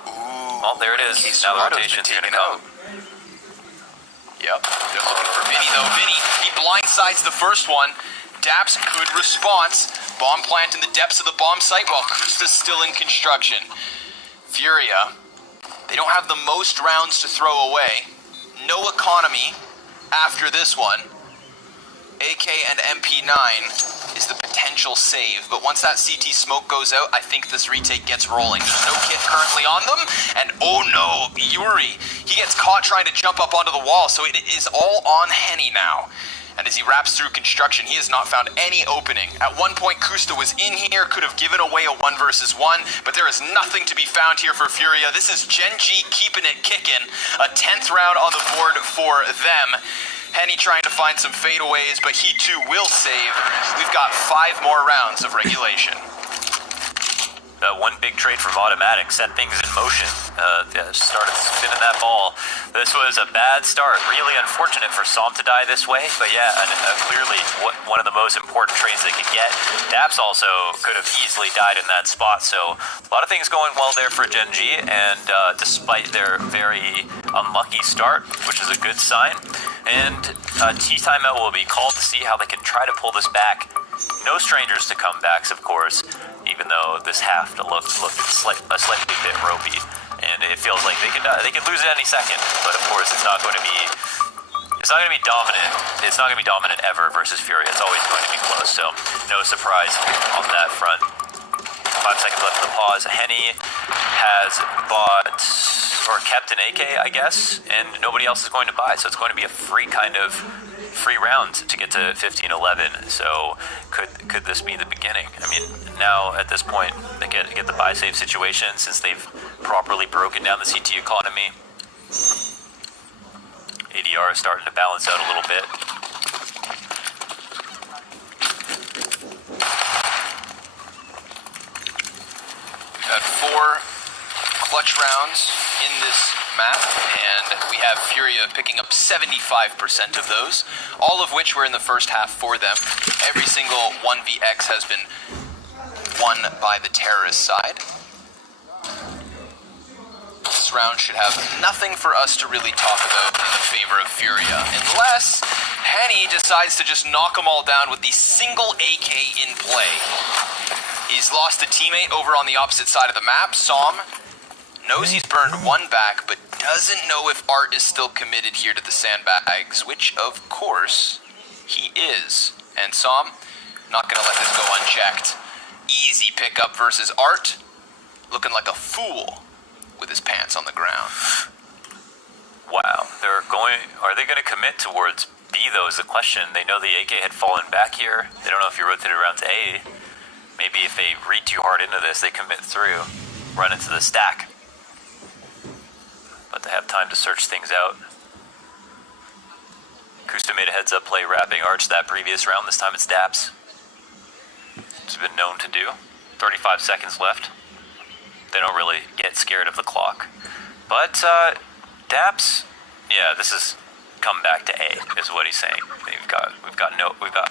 Oh, there it is. Now the rotation's gonna come. Yep, they're looking for Vinny though. Vinny, he blindsides the first one. Daps, good response. Bomb plant in the depths of the bomb site while Kusta's still in construction. Furia, they don't have the most rounds to throw away. No economy after this one. AK and MP9 is the potential save, but once that CT smoke goes out, I think this retake gets rolling. There's no kit currently on them, and oh no, Yuri, he gets caught trying to jump up onto the wall, so it is all on Henny now. And as he wraps through construction, he has not found any opening. At one point, Kusta was in here, could have given away a 1 versus 1, but there is nothing to be found here for Furia. This is Gen G keeping it kicking. A 10th round on the board for them. Henny trying to find some fadeaways, but he too will save. We've got 5 more rounds of regulation. One big trade from Automatic set things in motion. Started spinning that ball. This was a bad start. Really unfortunate for Psalm to die this way, but yeah, clearly one of the most important trades they could get. Daps also could have easily died in that spot, so a lot of things going well there for Gen G, and despite their very unlucky start, which is a good sign, And tea timeout will be called to see how they can try to pull this back. No strangers to comebacks, of course, even though this half looked a slightly bit ropey. And it feels like they could lose at any second. But of course, it's not going to be dominant. It's not going to be dominant ever versus Furia. It's always going to be close. So no surprise on that front. 5 seconds left in the pause. Henny has bought or kept an AK, I guess, and nobody else is going to buy. So it's going to be a free round to get to 15-11. So could this be the beginning? I mean, now at this point they get the buy save situation since they've properly broken down the CT economy. ADR is starting to balance out a little bit. We've had 4 clutch rounds in this map, and we have Furia picking up 75% of those, all of which were in the first half for them. Every single 1vx has been won by the terrorist side. This round should have nothing for us to really talk about in favor of Furia, unless Henny decides to just knock them all down with the single AK in play. He's lost a teammate over on the opposite side of the map. Som knows he's burned 1 back, but doesn't know if Art is still committed here to the sandbags, which of course he is. And Som, not gonna let this go unchecked. Easy pickup versus Art, looking like a fool with his pants on the ground. Wow, are they going to commit towards B though is the question. They know the AK had fallen back here. They don't know if you rotated around to A. Maybe if they read too hard into this, they commit through, run into the stack. But they have time to search things out. Kusta made a heads up play wrapping Arch that previous round. This time it's Daps. It's been known to do. 35 seconds left. They don't really get scared of the clock. But Daps, yeah, this is come back to A, is what he's saying. We've got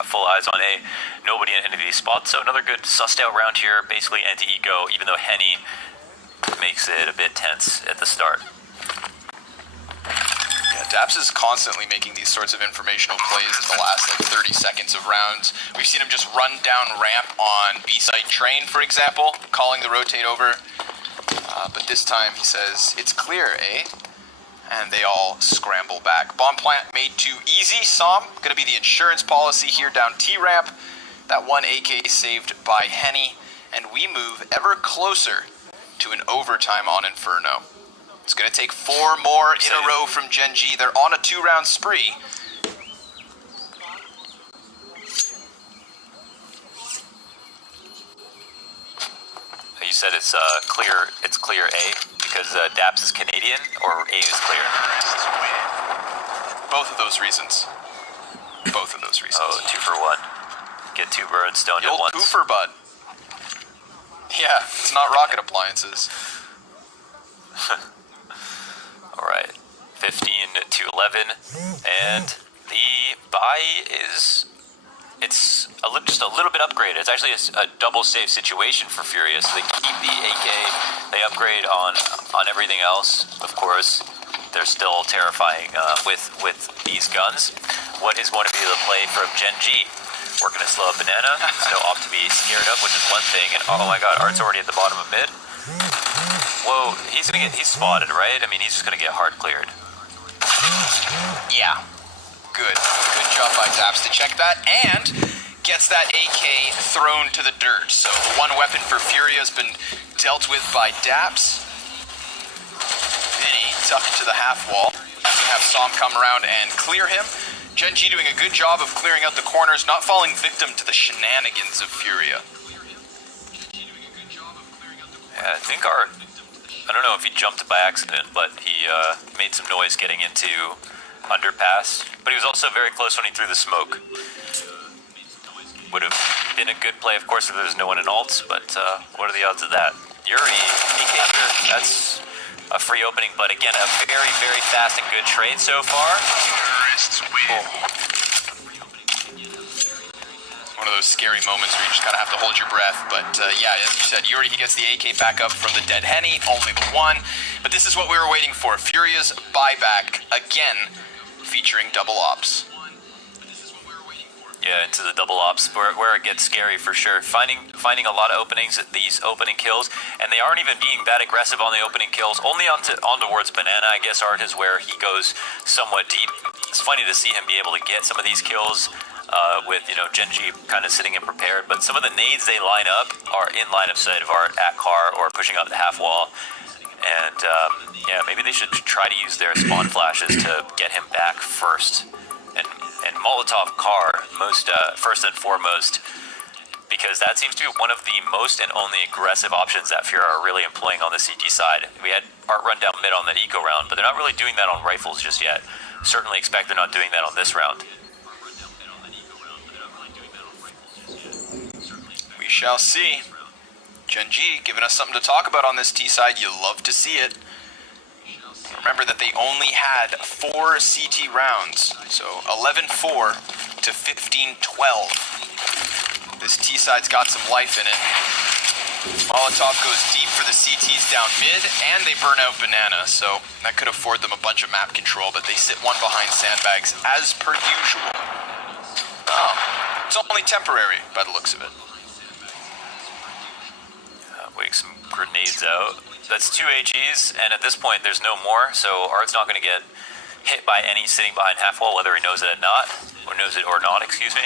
full eyes on A. Nobody in any of these spots, so another good sussed out round here. Basically anti-ego, even though Henny makes it a bit tense at the start. Yeah, Daps is constantly making these sorts of informational plays in the last 30 seconds of rounds. We've seen him just run down ramp on B-site train, for example, calling the rotate over. But this time he says, it's clear, eh? And they all scramble back. Bomb plant made too easy. Som, gonna be the insurance policy here down T-ramp. That 1 AK saved by Henny. And we move ever closer to an overtime on Inferno. It's gonna take 4 more in a row from Gen G. They're on a 2-round spree. You said it's clear A because Daps is Canadian, or A is clear? Both of those reasons. Both of those reasons. Oh, 2 for 1. Get 2 birds stoned the at old once. poofer bud. Yeah, it's not rocket appliances. Alright, 15-11, and the buy is... It's just a little bit upgraded. It's actually a double save situation for Furia. So they keep the AK, they upgrade on everything else. Of course, they're still terrifying with these guns. What is going to be the play from Gen G? We're going to slow up Banana. There's no op to be scared of, which is one thing. And oh my god, Art's already at the bottom of mid. Whoa, he's spotted, right? I mean, he's just going to get hard cleared. Yeah. Good job by Daps to check that, and gets that AK thrown to the dirt. So 1 weapon for Furia has been dealt with by Daps. Vinny tucked to the half wall. We have Som come around and clear him. Gen G doing a good job of clearing out the corners, not falling victim to the shenanigans of Furia. Yeah, I think I don't know if he jumped by accident, but he made some noise getting into underpass, but he was also very close when he threw the smoke. Would have been a good play, of course, if there was no one in alts, but what are the odds of that? Yuri, AK here, that's a free opening, but again, a very, very fast and good trade so far. Cool. One of those scary moments where you just kind of have to hold your breath, but yeah, as you said, Yuri, he gets the AK back up from the dead Henny, only the 1, but this is what we were waiting for. Furia's buyback, again, featuring double ops. Yeah, into the double ops where it gets scary for sure. Finding a lot of openings at these opening kills, and they aren't even being that aggressive on the opening kills. Only on towards Banana, I guess. Art is where he goes somewhat deep. It's funny to see him be able to get some of these kills with Gen.G kind of sitting in prepared. But some of the nades they line up are in line of sight of Art at car or pushing up the half wall. And yeah, maybe they should try to use their spawn flashes to get him back first. And Molotov car first and foremost, because that seems to be one of the most and only aggressive options that Furia are really employing on the CT side. We had Art run down mid on that eco round, but they're not really doing that on rifles just yet. Certainly expect they're not doing that on this round. We shall see. Gen.G giving us something to talk about on this T side. You love to see it. Remember that they only had 4 CT rounds, so 11-4 to 15-12. This T side's got some life in it. Molotov goes deep for the CTs down mid, and they burn out Banana, so that could afford them a bunch of map control, but they sit one behind sandbags as per usual. Oh, it's only temporary by the looks of it. Waiting some grenades out. That's 2 AGs, and at this point there's no more, so Art's not going to get hit by any sitting behind half wall, whether he knows it or not, excuse me.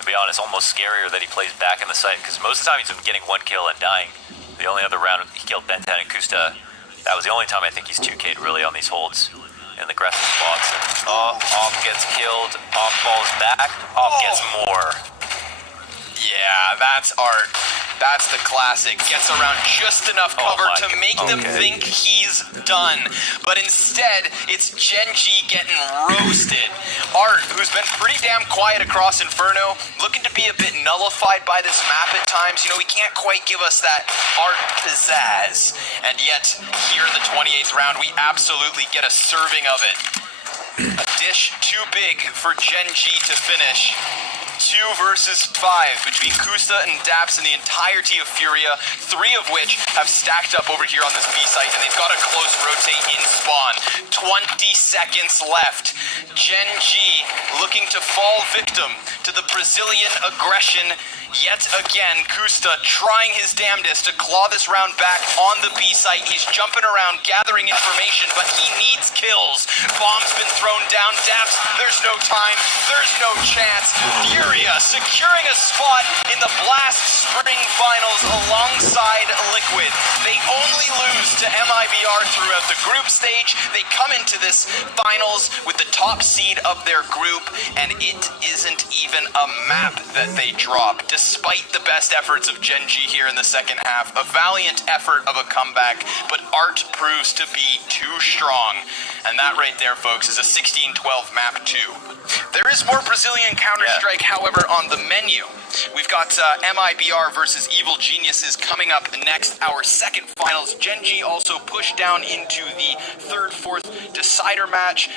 To be honest, almost scarier that he plays back in the site, because most of the time he's been getting 1 kill and dying. The only other round he killed Bentan and Kusta. That was the only time I think he's 2K'd really on these holds in the aggressive spots. Op gets killed, Op falls back, Op gets more. Yeah, that's Art. That's the classic. Gets around just enough cover to make them think he's done. But instead, it's Gen.G getting roasted. Art, who's been pretty damn quiet across Inferno, looking to be a bit nullified by this map at times. He can't quite give us that Art pizzazz. And yet, here in the 28th round, we absolutely get a serving of it. A dish too big for Gen.G to finish. 2 versus 5 between Kusta and Daps and the entirety of Furia, 3 of which have stacked up over here on this B site, and they've got a close rotate in spawn. 20 seconds left. Gen.G looking to fall victim to the Brazilian aggression yet again. Kusta trying his damnedest to claw this round back on the B site. He's jumping around gathering information, but he needs kills. Bomb's been thrown down. Daps, there's no time, there's no chance. Furia securing a spot in the Blast Spring Finals alongside Liquid. They only lose to mibr throughout the group stage. They come into this finals with the top seed of their group, and it isn't even a map that they drop. Despite the best efforts of Gen.G here in the second half, a valiant effort of a comeback, but Art proves to be too strong. And that right there, folks, is a 16-12 map 2. There is more Brazilian Counter-Strike, however, on the menu. We've got mibr versus Evil Geniuses coming up next, our second finals. Gen.G also pushed down into the 3rd, 4th decider match.